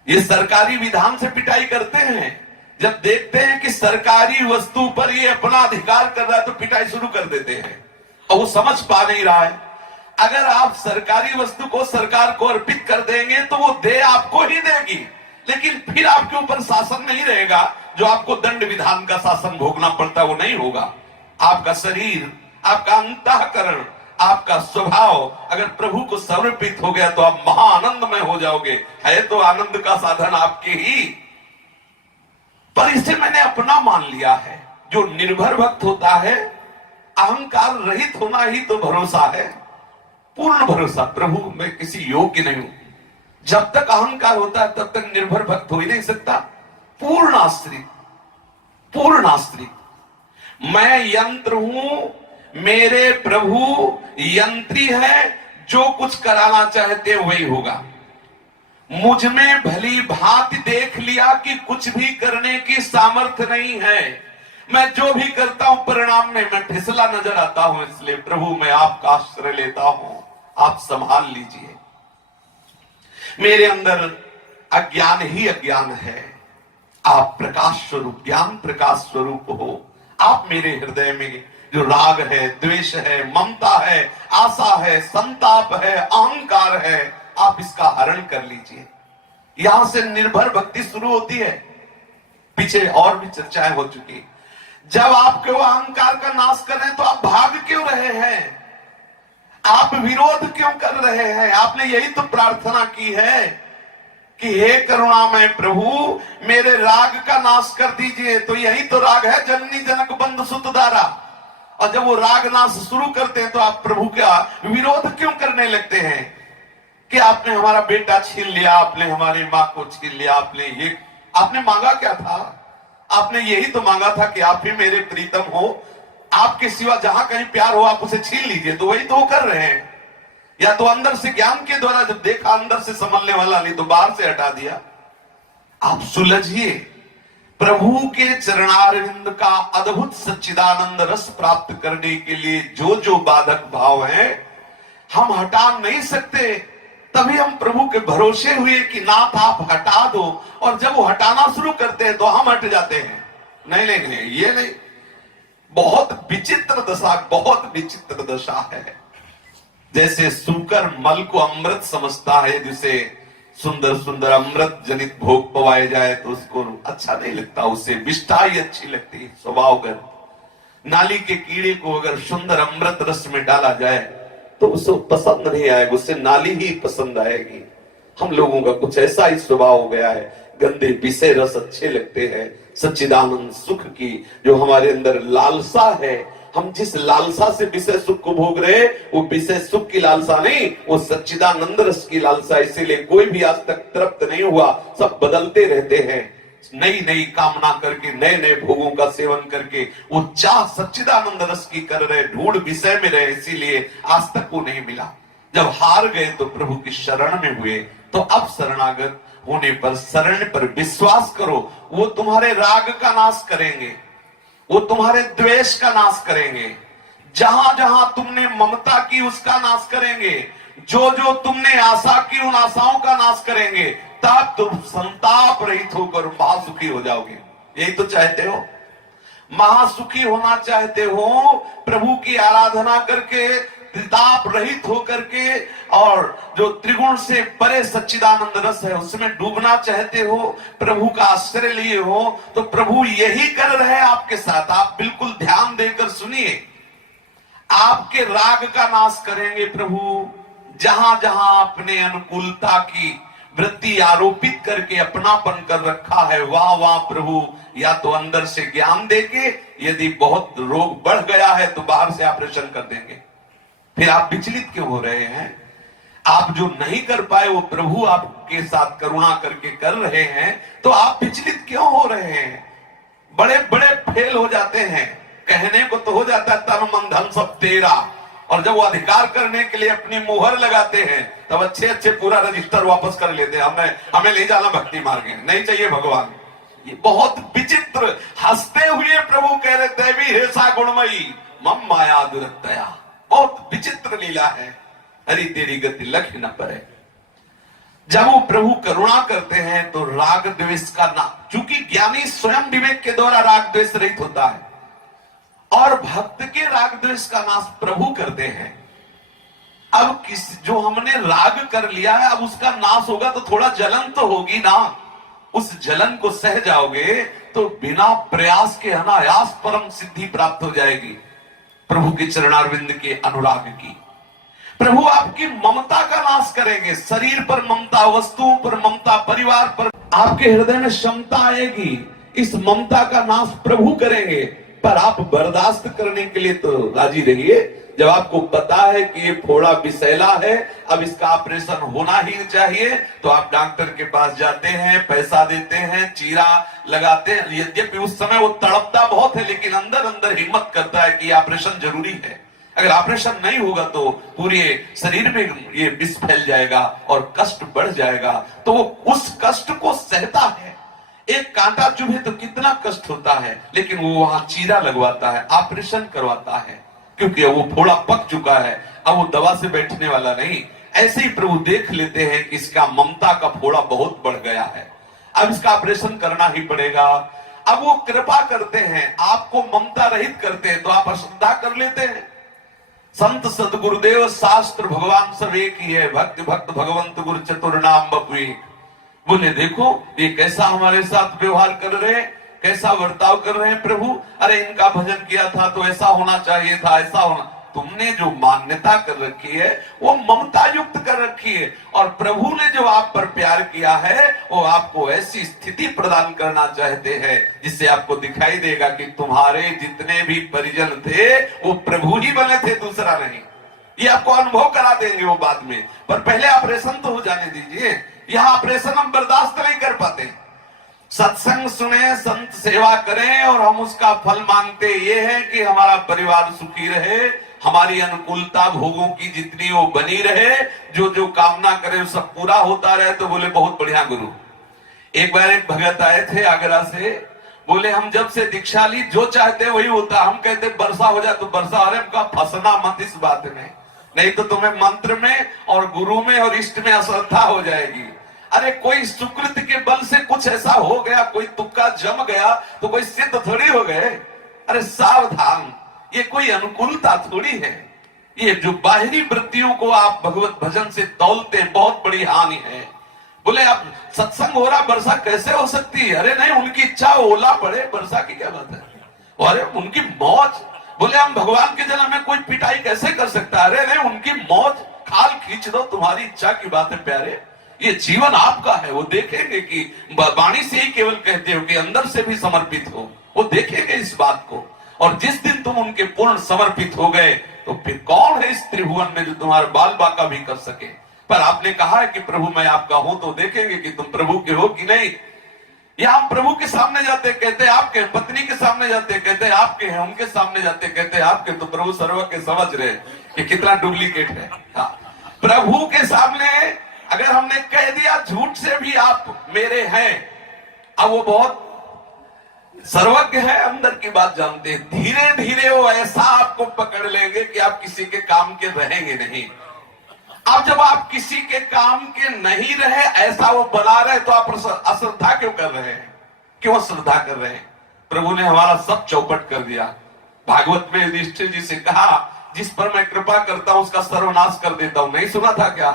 ये सरकारी विधान से पिटाई करते हैं। जब देखते हैं कि सरकारी वस्तु पर ये अपना अधिकार कर रहा है तो पिटाई शुरू कर देते हैं, और वो समझ पा नहीं रहा है। अगर आप सरकारी वस्तु को सरकार को अर्पित कर देंगे तो वो दे आपको ही देगी, लेकिन फिर आपके ऊपर शासन नहीं रहेगा। जो आपको दंड विधान का शासन भोगना पड़ता है वो नहीं होगा। आपका शरीर, आपका अंतःकरण, आपका स्वभाव अगर प्रभु को समर्पित हो गया तो आप महाआनंद में हो जाओगे। है तो आनंद का साधन आपके ही, पर इसे मैंने अपना मान लिया है। जो निर्भर भक्त होता है, अहंकार रहित होना ही तो भरोसा है, पूर्ण भरोसा। प्रभु मैं किसी योग्य नहीं हूं, जब तक अहंकार होता है तब तक निर्भर भक्त हो ही नहीं सकता। पूर्ण आश्रित, पूर्ण आश्रित। मैं यंत्र हूं, मेरे प्रभु यंत्री है, जो कुछ कराना चाहते वही होगा। मुझ में भली भांति देख लिया कि कुछ भी करने की सामर्थ्य नहीं है, मैं जो भी करता हूं परिणाम में मैं फिसला नजर आता हूं, इसलिए प्रभु मैं आपका आश्रय लेता हूं, आप संभाल लीजिए। मेरे अंदर अज्ञान ही अज्ञान है, आप प्रकाश स्वरूप, ज्ञान प्रकाश स्वरूप हो। आप मेरे हृदय में जो राग है, द्वेष है, ममता है, आशा है, संताप है, अहंकार है, आप इसका हरण कर लीजिए। यहां से निर्भर भक्ति शुरू होती है। पीछे और भी चर्चाएं हो चुकी। जब आप केवल अहंकार का नाश कर रहे हैं तो आप भाग क्यों रहे हैं? आप विरोध क्यों कर रहे हैं? आपने यही तो प्रार्थना की है कि हे करुणामय प्रभु मेरे राग का नाश कर दीजिए। तो यही तो राग है, जननी जनक बंधु सुत दारा। और जब वो राग नाश शुरू करते हैं तो आप प्रभु का विरोध क्यों करने लगते हैं कि आपने हमारा बेटा छीन लिया, आपने हमारी मां को छीन लिया, आपने मांगा क्या था? आपने यही तो मांगा था कि आप ही मेरे प्रीतम हो, आपके सिवा जहां कहीं प्यार हो आप उसे छीन लीजिए। तो वही तो वो कर रहे हैं। या तो अंदर से ज्ञान के द्वारा जब देखा अंदर से संभलने वाला नहीं तो बाहर से हटा दिया। आप सुलझिए। प्रभु के चरणारविंद का अद्भुत सच्चिदानंद रस प्राप्त करने के लिए जो जो बाधक भाव हैं हम हटा नहीं सकते। तभी हम प्रभु के भरोसे हुए कि नाथ आप हटा दो, और जब वो हटाना शुरू करते हैं तो हम हट जाते हैं। नहीं नहीं नहीं, ये नहीं। बहुत विचित्र दशा, बहुत विचित्र दशा है। जैसे सूकर मल को अमृत समझता है, जिसे सुंदर सुंदर अमृत जनित भोग पवाए जाए तो उसको अच्छा नहीं लगता, उससे विष्ठा ही अच्छी लगती है स्वभावगत। नाली के कीड़े को अगर सुंदर अमृत रस में डाला जाए तो उसे पसंद नहीं आएगा, उससे नाली ही पसंद आएगी। हम लोगों का कुछ ऐसा ही स्वभाव हो गया है, गंदे विषय रस अच्छे लगते हैं। सच्चिदानंद सुख की जो हमारे अंदर लालसा है, हम जिस लालसा से विषय सुख को भोग रहे वो विषय सुख की लालसा नहीं, वो सच्चिदानंद रस की लालसा। इसीलिए कोई भी आज तक तृप्त नहीं हुआ, सब बदलते रहते हैं, नई नई कामना करके, नए नए भोगों का सेवन करके वो चाह सच्चिदानंद रस की कर रहे, ढूंढ विषय में रहे, इसीलिए आज तक वो नहीं मिला। जब हार गए तो प्रभु की शरण में हुए, तो अब शरणागत होने पर, शरण पर विश्वास करो, वो तुम्हारे राग का नाश करेंगे, वो तुम्हारे द्वेष का नाश करेंगे। जहां जहां तुमने ममता की उसका नाश करेंगे, जो जो तुमने आशा की उन आशाओं का नाश करेंगे। तब तुम संताप रहित होकर महासुखी हो जाओगे। यही तो चाहते हो, महासुखी होना चाहते हो, प्रभु की आराधना करके, त्रिताप रहित होकर के, और जो त्रिगुण से परे सच्चिदानंद रस है उसमें डूबना चाहते हो, प्रभु का आश्रय लिए हो, तो प्रभु यही कर रहे हैं आपके साथ। आप बिल्कुल ध्यान देकर सुनिए। आपके राग का नाश करेंगे प्रभु। जहां जहां अपने अनुकूलता की वृत्ति आरोपित करके अपनापन कर रखा है, वहां वहां प्रभु या तो अंदर से ज्ञान देके, यदि बहुत रोग बढ़ गया है तो बाहर से ऑपरेशन कर देंगे। फिर आप विचलित क्यों हो रहे हैं? आप जो नहीं कर पाए वो प्रभु आपके साथ करुणा करके कर रहे हैं, तो आप विचलित क्यों हो रहे हैं? बड़े बड़े फेल हो जाते हैं। कहने को तो हो जाता है तन मन धन सब तेरा, और जब वो अधिकार करने के लिए अपनी मुहर लगाते हैं तब अच्छे अच्छे पूरा रजिस्टर वापस कर लेते हैं। हमें ले जाना भक्ति मार्ग में, नहीं चाहिए भगवान। ये बहुत विचित्र। हंसते हुए प्रभु कह रहे देवी हेसा गुणमयी मम माया दुरतया। बहुत विचित्र लीला है, हरि तेरी गति लख न परे। जब वो प्रभु करुणा करते हैं तो राग द्वेष का ना, चूंकि ज्ञानी स्वयं विवेक के द्वारा राग द्वेष रहित होता है, और भक्त के राग द्वेष का नाश प्रभु करते हैं। अब जो हमने राग कर लिया है, अब उसका नाश होगा तो थोड़ा जलन तो होगी ना। उस जलन को सह जाओगे तो बिना प्रयास के अनायास परम सिद्धि प्राप्त हो जाएगी, प्रभु के चरणारविंद के अनुराग की। प्रभु आपकी ममता का नाश करेंगे। शरीर पर ममता, वस्तुओं पर ममता, परिवार पर, आपके हृदय में क्षमता आएगी, इस ममता का नाश प्रभु करेंगे। पर आप बर्दाश्त करने के लिए तो राजी रहिए। जब आपको पता है कि ये फोड़ा विषैला है, अब इसका ऑपरेशन होना ही चाहिए, तो आप डॉक्टर के पास जाते हैं, पैसा देते हैं, चीरा लगाते हैं। यद्यपि उस समय वो तड़पता बहुत है, लेकिन अंदर अंदर हिम्मत करता है कि ऑपरेशन जरूरी है। अगर ऑपरेशन नहीं होगा तो पूरे शरीर में ये विष फैल जाएगा और कष्ट बढ़ जाएगा, तो वो उस कष्ट को सहता है। एक कांटा चुभे तो कितना कष्ट होता है, लेकिन वो वहां चीरा लगवाता है, ऑपरेशन करवाता है, क्योंकि वो फोड़ा पक चुका है, अब वो दवा से बैठने वाला नहीं। ऐसे ही प्रभु देख लेते हैं कि इसका ममता का फोड़ा बहुत बढ़ गया है, अब इसका ऑपरेशन करना ही पड़ेगा। अब वो कृपा करते हैं, आपको ममता रहित करते हैं, तो आप अश्रद्धा कर लेते हैं। संत सदगुरुदेव शास्त्र भगवान सब एक ही है, भक्त भक्त भगवंत गुरु चतुर नाम बपुए। बोले देखो ये कैसा हमारे साथ व्यवहार कर रहे हैं, कैसा बर्ताव कर रहे हैं प्रभु। अरे इनका भजन किया था तो ऐसा होना चाहिए था, ऐसा होना। तुमने जो मान्यता कर रखी है वो ममता युक्त कर रखी है, और प्रभु ने जो आप पर प्यार किया है वो आपको ऐसी स्थिति प्रदान करना चाहते हैं जिससे आपको दिखाई देगा कि तुम्हारे जितने भी परिजन थे वो प्रभु ही बने थे, दूसरा नहीं। ये आपको अनुभव करा देंगे वो बाद में, पर पहले ऑपरेशन तो हो जाने दीजिए। यहां ऑपरेशन हम बर्दाश्त नहीं कर पाते। सत्संग सुने, संत सेवा करें और हम उसका फल मांगते ये है कि हमारा परिवार सुखी रहे, हमारी अनुकूलता भोगों की जितनी वो बनी रहे, जो जो कामना करे वो सब पूरा होता रहे। तो बोले बहुत बढ़िया गुरु। एक बार एक भगत आए थे आगरा से, बोले हम जब से दीक्षा ली जो चाहते वही होता। हम कहते वर्षा हो जाए तो वर्षा, अरे उनका फंसना मत इस बात में, नहीं तो तुम्हें मंत्र में और गुरु में और इष्ट में अश्रद्धा हो जाएगी। अरे कोई सुकृत के बल से कुछ ऐसा हो गया, कोई तुक्का जम गया तो कोई सिद्ध थोड़ी हो गए। अरे सावधान, ये कोई अनुकूलता थोड़ी है। ये जो बाहरी वृत्तियों को आप भगवत भजन से तौलते बहुत बड़ी हानि है। बोले आप सत्संग हो रहा, वर्षा कैसे हो सकती है? अरे नहीं, उनकी इच्छा ओला पड़े, वर्षा की क्या बात है? अरे उनकी मौज। बोले हम भगवान के जन्म में कोई पिटाई कैसे कर सकता है? अरे नहीं, उनकी मौज, खाल खींच दो, तुम्हारी इच्छा की बात है प्यारे। ये जीवन आपका है। वो देखेंगे कि वाणी से ही केवल कहते हो कि अंदर से भी समर्पित हो, वो देखेंगे इस बात को। और जिस दिन तुम उनके पूर्ण समर्पित हो गए तो फिर कौन है इस त्रिभुवन में जो तुम्हारे बाल बाका भी कर सके? पर आपने कहा है कि प्रभु मैं आपका हूं, तो देखेंगे कि तुम प्रभु के हो कि नहीं। या हम प्रभु के सामने जाते कहते आपके, पत्नी के सामने जाते कहते आपके हैं, उनके सामने जाते कहते आपके। तो प्रभु सर्व के समझ रहे कि कितना डुप्लीकेट है। प्रभु के सामने अगर हमने कह दिया झूठ से भी आप मेरे हैं, अब वो बहुत सर्वज्ञ है, अंदर की बात जानते हैं। धीरे धीरे वो ऐसा आपको पकड़ लेंगे कि आप किसी के काम के रहेंगे नहीं। अब जब आप किसी के काम के नहीं रहे, ऐसा वो बना रहे, तो आप अश्रद्धा क्यों कर रहे हैं? क्यों श्रद्धा कर रहे हैं? प्रभु ने हमारा सब चौपट कर दिया। भागवत में युधिष्ठिर जी से कहा जिस पर मैं कृपा करता हूं उसका सर्वनाश कर देता हूं। नहीं सुना था क्या?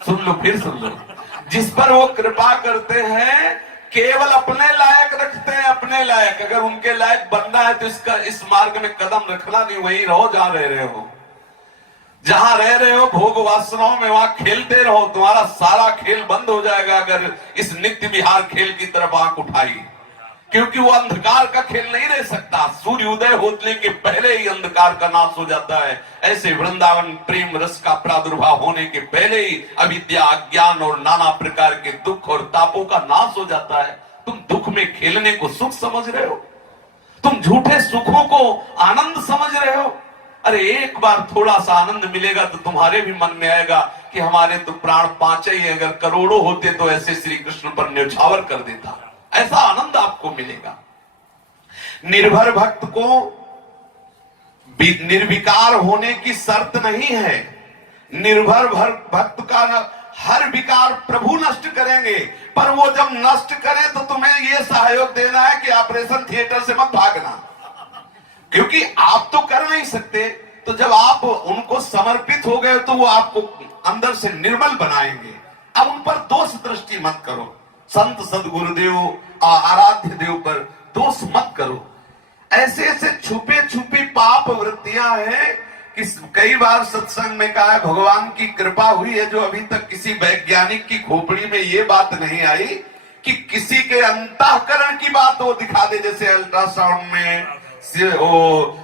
सुन लो, फिर सुन लो। जिस पर वो कृपा करते हैं केवल अपने लायक रखते हैं, अपने लायक। अगर उनके लायक बनना है तो इस मार्ग में कदम रखना नहीं, वहीं रहो जहां रह रहे हो। जहां रह रहे हो भोग वासनाओं में, वहां खेलते रहो, तुम्हारा सारा खेल बंद हो जाएगा अगर इस नित्य विहार खेल की तरफ आंख उठाई। क्योंकि वो अंधकार का खेल नहीं रह सकता। सूर्य उदय होने के पहले ही अंधकार का नाश हो जाता है। ऐसे वृंदावन प्रेम रस का प्रादुर्भाव होने के पहले ही अविद्या, अज्ञान और नाना प्रकार के दुख और तापों का नाश हो जाता है। तुम दुख में खेलने को सुख समझ रहे हो, तुम झूठे सुखों को आनंद समझ रहे हो। अरे एक बार थोड़ा सा आनंद मिलेगा तो तुम्हारे भी मन में आएगा कि हमारे तो प्राण पांच ही, अगर करोड़ों होते तो ऐसे श्री कृष्ण पर न्यौछावर कर देता। ऐसा आनंद आपको मिलेगा। निर्भर भक्त को निर्विकार होने की शर्त नहीं है। निर्भर भक्त का हर विकार प्रभु नष्ट करेंगे, पर वो जब नष्ट करे तो तुम्हें ये सहयोग देना है कि ऑपरेशन थिएटर से मत भागना, क्योंकि आप तो कर नहीं सकते। तो जब आप उनको समर्पित हो गए तो वो आपको अंदर से निर्मल बनाएंगे। अब उन पर दोष दृष्टि मत करो। संत सदगुरुदेव आराध्य देव पर दोष मत करो। ऐसे ऐसे छुपे छुपी पाप वृत्तियां हैं कि कई बार सत्संग में कहा है भगवान की कृपा हुई है जो अभी तक किसी वैज्ञानिक की खोपड़ी में ये बात नहीं आई कि किसी के अंतःकरण की बात वो दिखा दे, जैसे अल्ट्रासाउंड में,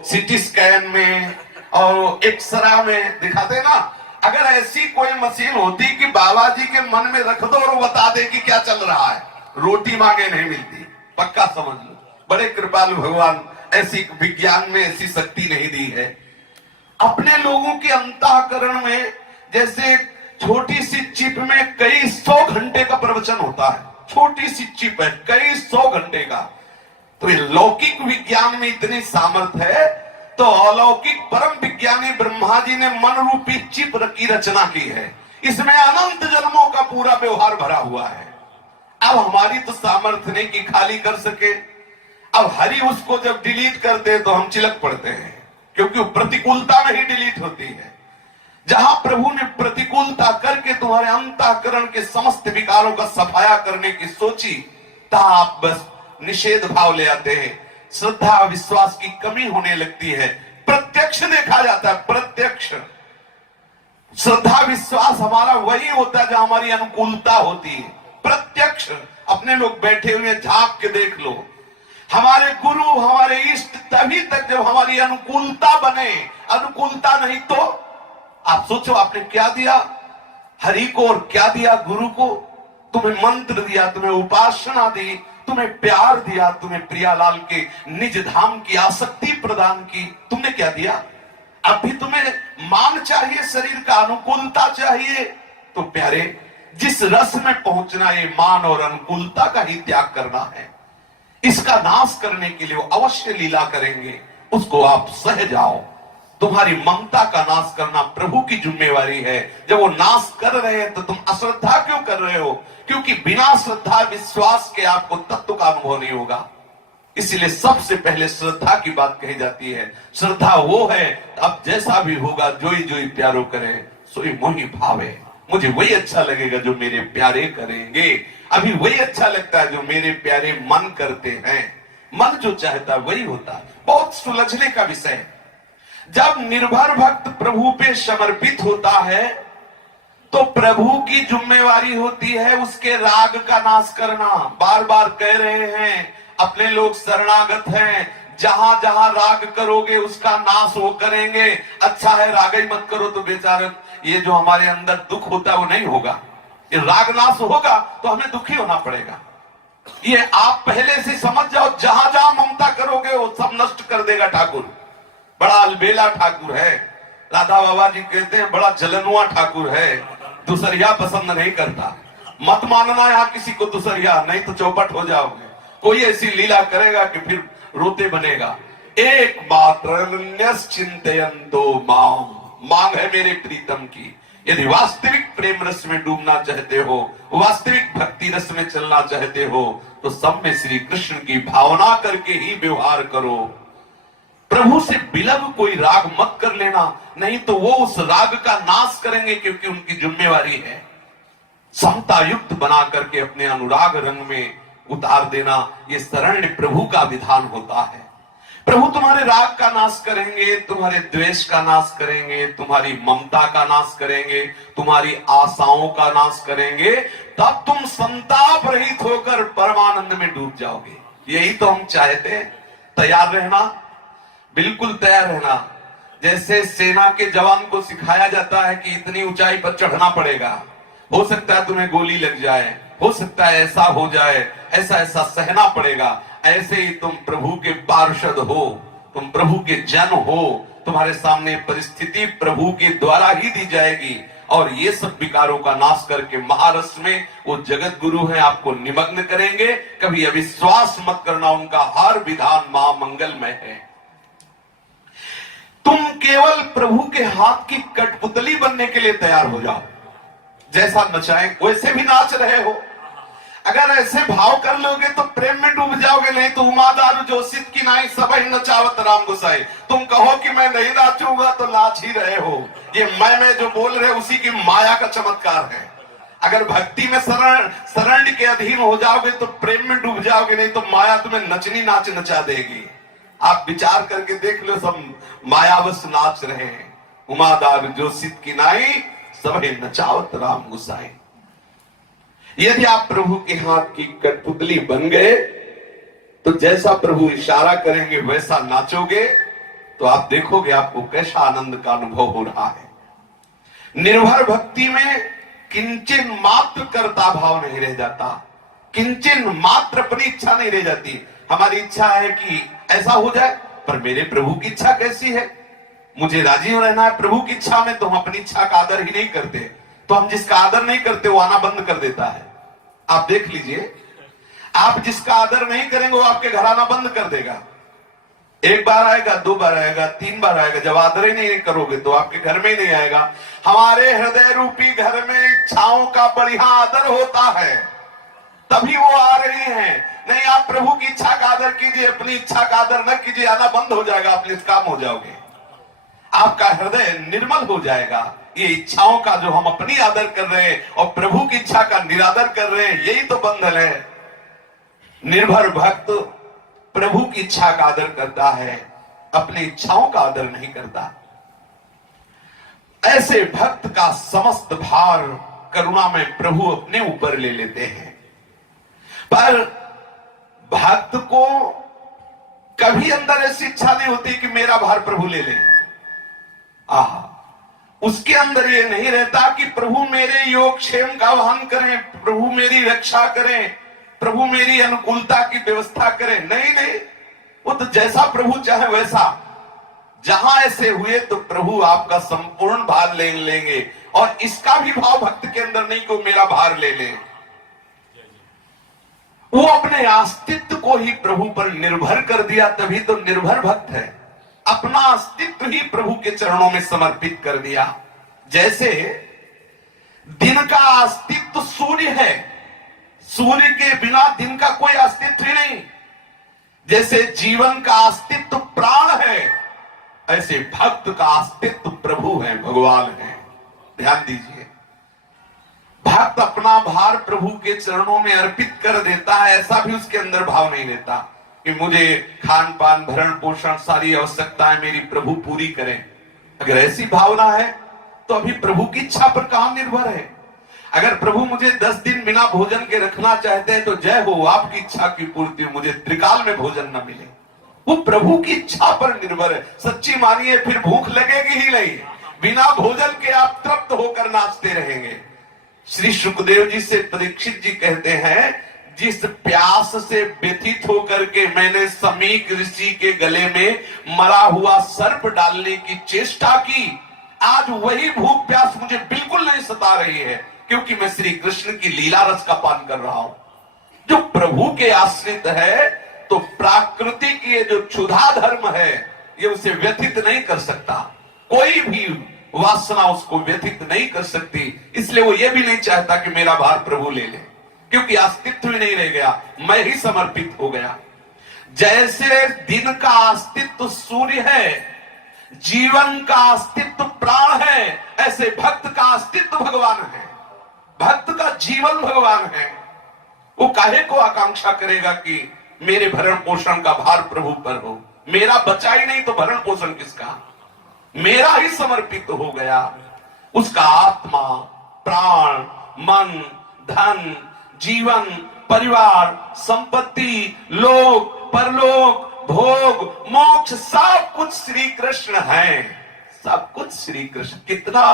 सीटी स्कैन में और एक्सरा में दिखाते ना। अगर ऐसी कोई मशीन होती कि बाबा जी के मन में रख दो और वो बता दे कि क्या चल रहा है, रोटी मांगे नहीं मिलती, पक्का समझ लो। बड़े कृपालु भगवान, ऐसी विज्ञान में ऐसी शक्ति नहीं दी है। अपने लोगों के अंतःकरण में जैसे छोटी सी चिप में कई 100 घंटे का प्रवचन होता है। छोटी सी चिप है, कई 100 घंटे का। तो ये लौकिक विज्ञान में इतनी सामर्थ्य है, तो अलौकिक परम विज्ञानी ब्रह्मा जी ने मन रूपी चिप की रचना की है। इसमें अनंत जन्मों का पूरा व्यवहार भरा हुआ है। अब हमारी तो सामर्थ्य नहीं कि खाली कर सके। अब हरि उसको जब डिलीट करते तो हम चिलक पड़ते हैं, क्योंकि वो प्रतिकूलता में ही डिलीट होती है। जहां प्रभु ने प्रतिकूलता करके तुम्हारे अंतःकरण के समस्त विकारों का सफाया करने की सोची, तहां आप बस निषेध भाव ले आते हैं। श्रद्धा विश्वास की कमी होने लगती है। प्रत्यक्ष देखा जाता है, प्रत्यक्ष। श्रद्धा विश्वास हमारा वही होता है जहां हमारी अनुकूलता होती है, प्रत्यक्ष। अपने लोग बैठे हुए झांक के देख लो, हमारे गुरु हमारे इष्ट तभी तक जब हमारी अनुकूलता बने, अनुकूलता नहीं तो आप सोचो आपने क्या दिया हरि को और क्या दिया गुरु को। तुम्हें मंत्र दिया, तुम्हें उपासना दी, तुम्हें प्यार दिया, तुम्हें प्रियालाल के निज धाम की आसक्ति प्रदान की, तुमने क्या दिया? अब भी तुम्हें मान चाहिए, शरीर का अनुकूलता चाहिए। तो प्यारे, जिस रस में पहुंचना ये मान और अनुकूलता का ही त्याग करना है। इसका नाश करने के लिए वो अवश्य लीला करेंगे, उसको आप सह जाओ। तुम्हारी ममता का नाश करना प्रभु की जिम्मेवारी है। जब वो नाश कर रहे हैं तो तुम अश्रद्धा क्यों कर रहे हो? क्योंकि बिना श्रद्धा विश्वास के आपको तत्व का अनुभव नहीं होगा। इसलिए सबसे पहले श्रद्धा की बात कही जाती है। श्रद्धा वो है, अब जैसा भी होगा जोई जोई प्यारो करे सोई मोहि भावे। मुझे वही अच्छा लगेगा जो मेरे प्यारे करेंगे। अभी वही अच्छा लगता है जो मेरे प्यारे मन करते हैं। मन जो चाहता है वही होता है। बहुत सुलझने का विषय है। जब निर्भर भक्त प्रभु पे समर्पित होता है तो प्रभु की जिम्मेवारी होती है उसके राग का नाश करना। बार बार कह रहे हैं, अपने लोग शरणागत हैं, जहां जहां राग करोगे उसका नाश वो करेंगे। अच्छा है राग ही मत करो तो बेचारे ये जो हमारे अंदर दुख होता है वो नहीं होगा। ये राग नाश होगा तो हमें दुखी होना पड़ेगा। ये आप पहले से समझ जाओ, जहां जहां ममता करोगे वो सब नष्ट कर देगा ठाकुर। बड़ा अलबेला ठाकुर है। राधा बाबा जी कहते हैं बड़ा जलनुआ ठाकुर है, दूसरिया पसंद नहीं करता। मत मानना यहां किसी को दूसरिया, नहीं तो चौपट हो जाओगे। कोई ऐसी लीला करेगा कि फिर रोते बनेगा। एक मात्र चिंतयन्तो मांग, मांग है मेरे प्रीतम की। यदि वास्तविक प्रेम रस में डूबना चाहते हो, वास्तविक भक्ति रस में चलना चाहते हो, तो सब में श्री कृष्ण की भावना करके ही व्यवहार करो। प्रभु से विलंब कोई राग मत कर लेना, नहीं तो वो उस राग का नाश करेंगे, क्योंकि उनकी जिम्मेवारी है समता युक्त बना करके अपने अनुराग रंग में उतार देना। ये शरण्य प्रभु का विधान होता है। प्रभु तुम्हारे राग का नाश करेंगे, तुम्हारे द्वेष का नाश करेंगे, तुम्हारी ममता का नाश करेंगे, तुम्हारी आशाओं का नाश करेंगे। तब तुम संताप रहित होकर परमानंद में डूब जाओगे। यही तो हम चाहते हैं। तैयार रहना, बिल्कुल तैयार रहना। जैसे सेना के जवान को सिखाया जाता है कि इतनी ऊंचाई पर चढ़ना पड़ेगा, हो सकता है तुम्हें गोली लग जाए, हो सकता है ऐसा हो जाए, ऐसा ऐसा सहना पड़ेगा। ऐसे ही तुम प्रभु के पार्षद हो, तुम प्रभु के जन हो। तुम्हारे सामने परिस्थिति प्रभु के द्वारा ही दी जाएगी और ये सब विकारों का नाश करके महारस में वो जगत गुरु हैं, आपको निमग्न करेंगे। कभी अविश्वास मत करना, उनका हर विधान महामंगलमय है। तुम केवल प्रभु के हाथ की कठपुतली बनने के लिए तैयार हो जाओ। जैसा नचाएं वैसे भी नाच रहे हो। अगर ऐसे भाव कर लोगे तो प्रेम में डूब जाओगे, नहीं तो उमादारू जोशित की नाई सबही नचावत राम गुसाई। तुम कहो कि मैं नहीं नाचूंगा तो नाच ही रहे हो। ये मैं जो बोल रहे उसी की माया का चमत्कार है। अगर भक्ति में शरण के अधीन हो जाओगे तो प्रेम में डूब जाओगे, नहीं तो माया तुम्हें नचनी नाच नचा देगी। आप विचार करके देख लो, सब मायावश नाच रहे हैं। उमादार जोशित की नाई सबहे नचावत राम गुसाई। यदि आप प्रभु के हाथ की कठपुतली बन गए तो जैसा प्रभु इशारा करेंगे वैसा नाचोगे, तो आप देखोगे आपको कैसा आनंद का अनुभव हो रहा है। निर्भर भक्ति में किंचन मात्र कर्ता भाव नहीं रह जाता, किंचन मात्र अपनी इच्छा नहीं रह जाती। हमारी इच्छा है कि ऐसा हो जाए, पर मेरे प्रभु की इच्छा कैसी है? मुझे राजी रहना है प्रभु की इच्छा में, तो हम अपनी इच्छा का आदर ही नहीं करते। तो हम जिसका आदर नहीं करते वो आना बंद कर देता है। आप देख लीजिए, आप जिसका आदर नहीं करेंगे वो आपके घर आना बंद कर देगा। एक बार आएगा, दो बार आएगा, तीन बार आएगा। जब आदर ही नहीं करोगे तो आपके घर में ही नहीं आएगा। हमारे हृदय रूपी घर में इच्छाओं का बढ़िया आदर होता है, तभी वो आ रही हैं। नहीं, आप प्रभु की इच्छा का आदर कीजिए, अपनी इच्छा का आदर न कीजिए, आना बंद हो जाएगा, आप निष्काम हो जाओगे, आपका हृदय निर्मल हो जाएगा। ये इच्छाओं का जो हम अपनी आदर कर रहे हैं और प्रभु की इच्छा का निरादर कर रहे हैं, यही तो बंधन है। निर्भर भक्त प्रभु की इच्छा का आदर करता है, अपनी इच्छाओं का आदर नहीं करता। ऐसे भक्त का समस्त भार करुणा में प्रभु अपने ऊपर ले लेते हैं। पर भक्त को कभी अंदर ऐसी इच्छा नहीं होती कि मेरा भार प्रभु ले ले। उसके अंदर ये नहीं रहता कि प्रभु मेरे योगक्षेम का वहन करें, प्रभु मेरी रक्षा करें, प्रभु मेरी अनुकूलता की व्यवस्था करें। नहीं नहीं, वो तो जैसा प्रभु चाहे वैसा। जहां ऐसे हुए तो प्रभु आपका संपूर्ण भार ले लेंगे। और इसका भी भाव भक्त के अंदर नहीं को मेरा भार ले ले। वो अपने अस्तित्व को ही प्रभु पर निर्भर कर दिया, तभी तो निर्भर भक्त है। अपना अस्तित्व ही प्रभु के चरणों में समर्पित कर दिया। जैसे दिन का अस्तित्व सूर्य है, सूर्य के बिना दिन का कोई अस्तित्व ही नहीं। जैसे जीवन का अस्तित्व प्राण है, ऐसे भक्त का अस्तित्व प्रभु है, भगवान है। ध्यान दीजिए, भक्त अपना भार प्रभु के चरणों में अर्पित कर देता है। ऐसा भी उसके अंदर भाव नहीं लेता कि मुझे खान पान भरण पोषण सारी आवश्यकताएं मेरी प्रभु पूरी करें। अगर ऐसी भावना है तो अभी प्रभु की इच्छा पर कहां निर्भर है। अगर प्रभु मुझे 10 दिन बिना भोजन के रखना चाहते हैं तो जय हो, आपकी इच्छा की पूर्ति, मुझे त्रिकाल में भोजन न मिले। वो प्रभु की इच्छा पर निर्भर है। सच्ची मानिए, फिर भूख लगेगी ही नहीं। बिना भोजन के आप तृप्त होकर नाचते रहेंगे। श्री सुखदेव जी से परीक्षित जी कहते हैं, जिस प्यास से व्यथित होकर के मैंने समीक ऋषि के गले में मरा हुआ सर्प डालने की चेष्टा की, आज वही भूख प्यास मुझे बिल्कुल नहीं सता रही है, क्योंकि मैं श्री कृष्ण की लीला रस का पान कर रहा हूं। जो प्रभु के आश्रित है तो प्राकृतिक ये जो क्षुधा धर्म है ये उसे व्यथित नहीं कर सकता। कोई भी वासना उसको व्यथित नहीं कर सकती। इसलिए वो ये भी नहीं चाहता कि मेरा भार प्रभु ले ले, क्योंकि अस्तित्व ही नहीं रह गया, मैं ही समर्पित हो गया। जैसे दिन का अस्तित्व सूर्य है, जीवन का अस्तित्व प्राण है, ऐसे भक्त का अस्तित्व भगवान है। भक्त का जीवन भगवान है। वो काहे को आकांक्षा करेगा कि मेरे भरण पोषण का भार प्रभु पर हो। मेरा बचा ही नहीं तो भरण पोषण किसका, मेरा ही समर्पित हो गया। उसका आत्मा, प्राण, मन, धन, जीवन, परिवार, संपत्ति, लोक, परलोक, भोग, मोक्ष, सब कुछ श्री कृष्ण है। सब कुछ श्री कृष्ण। कितना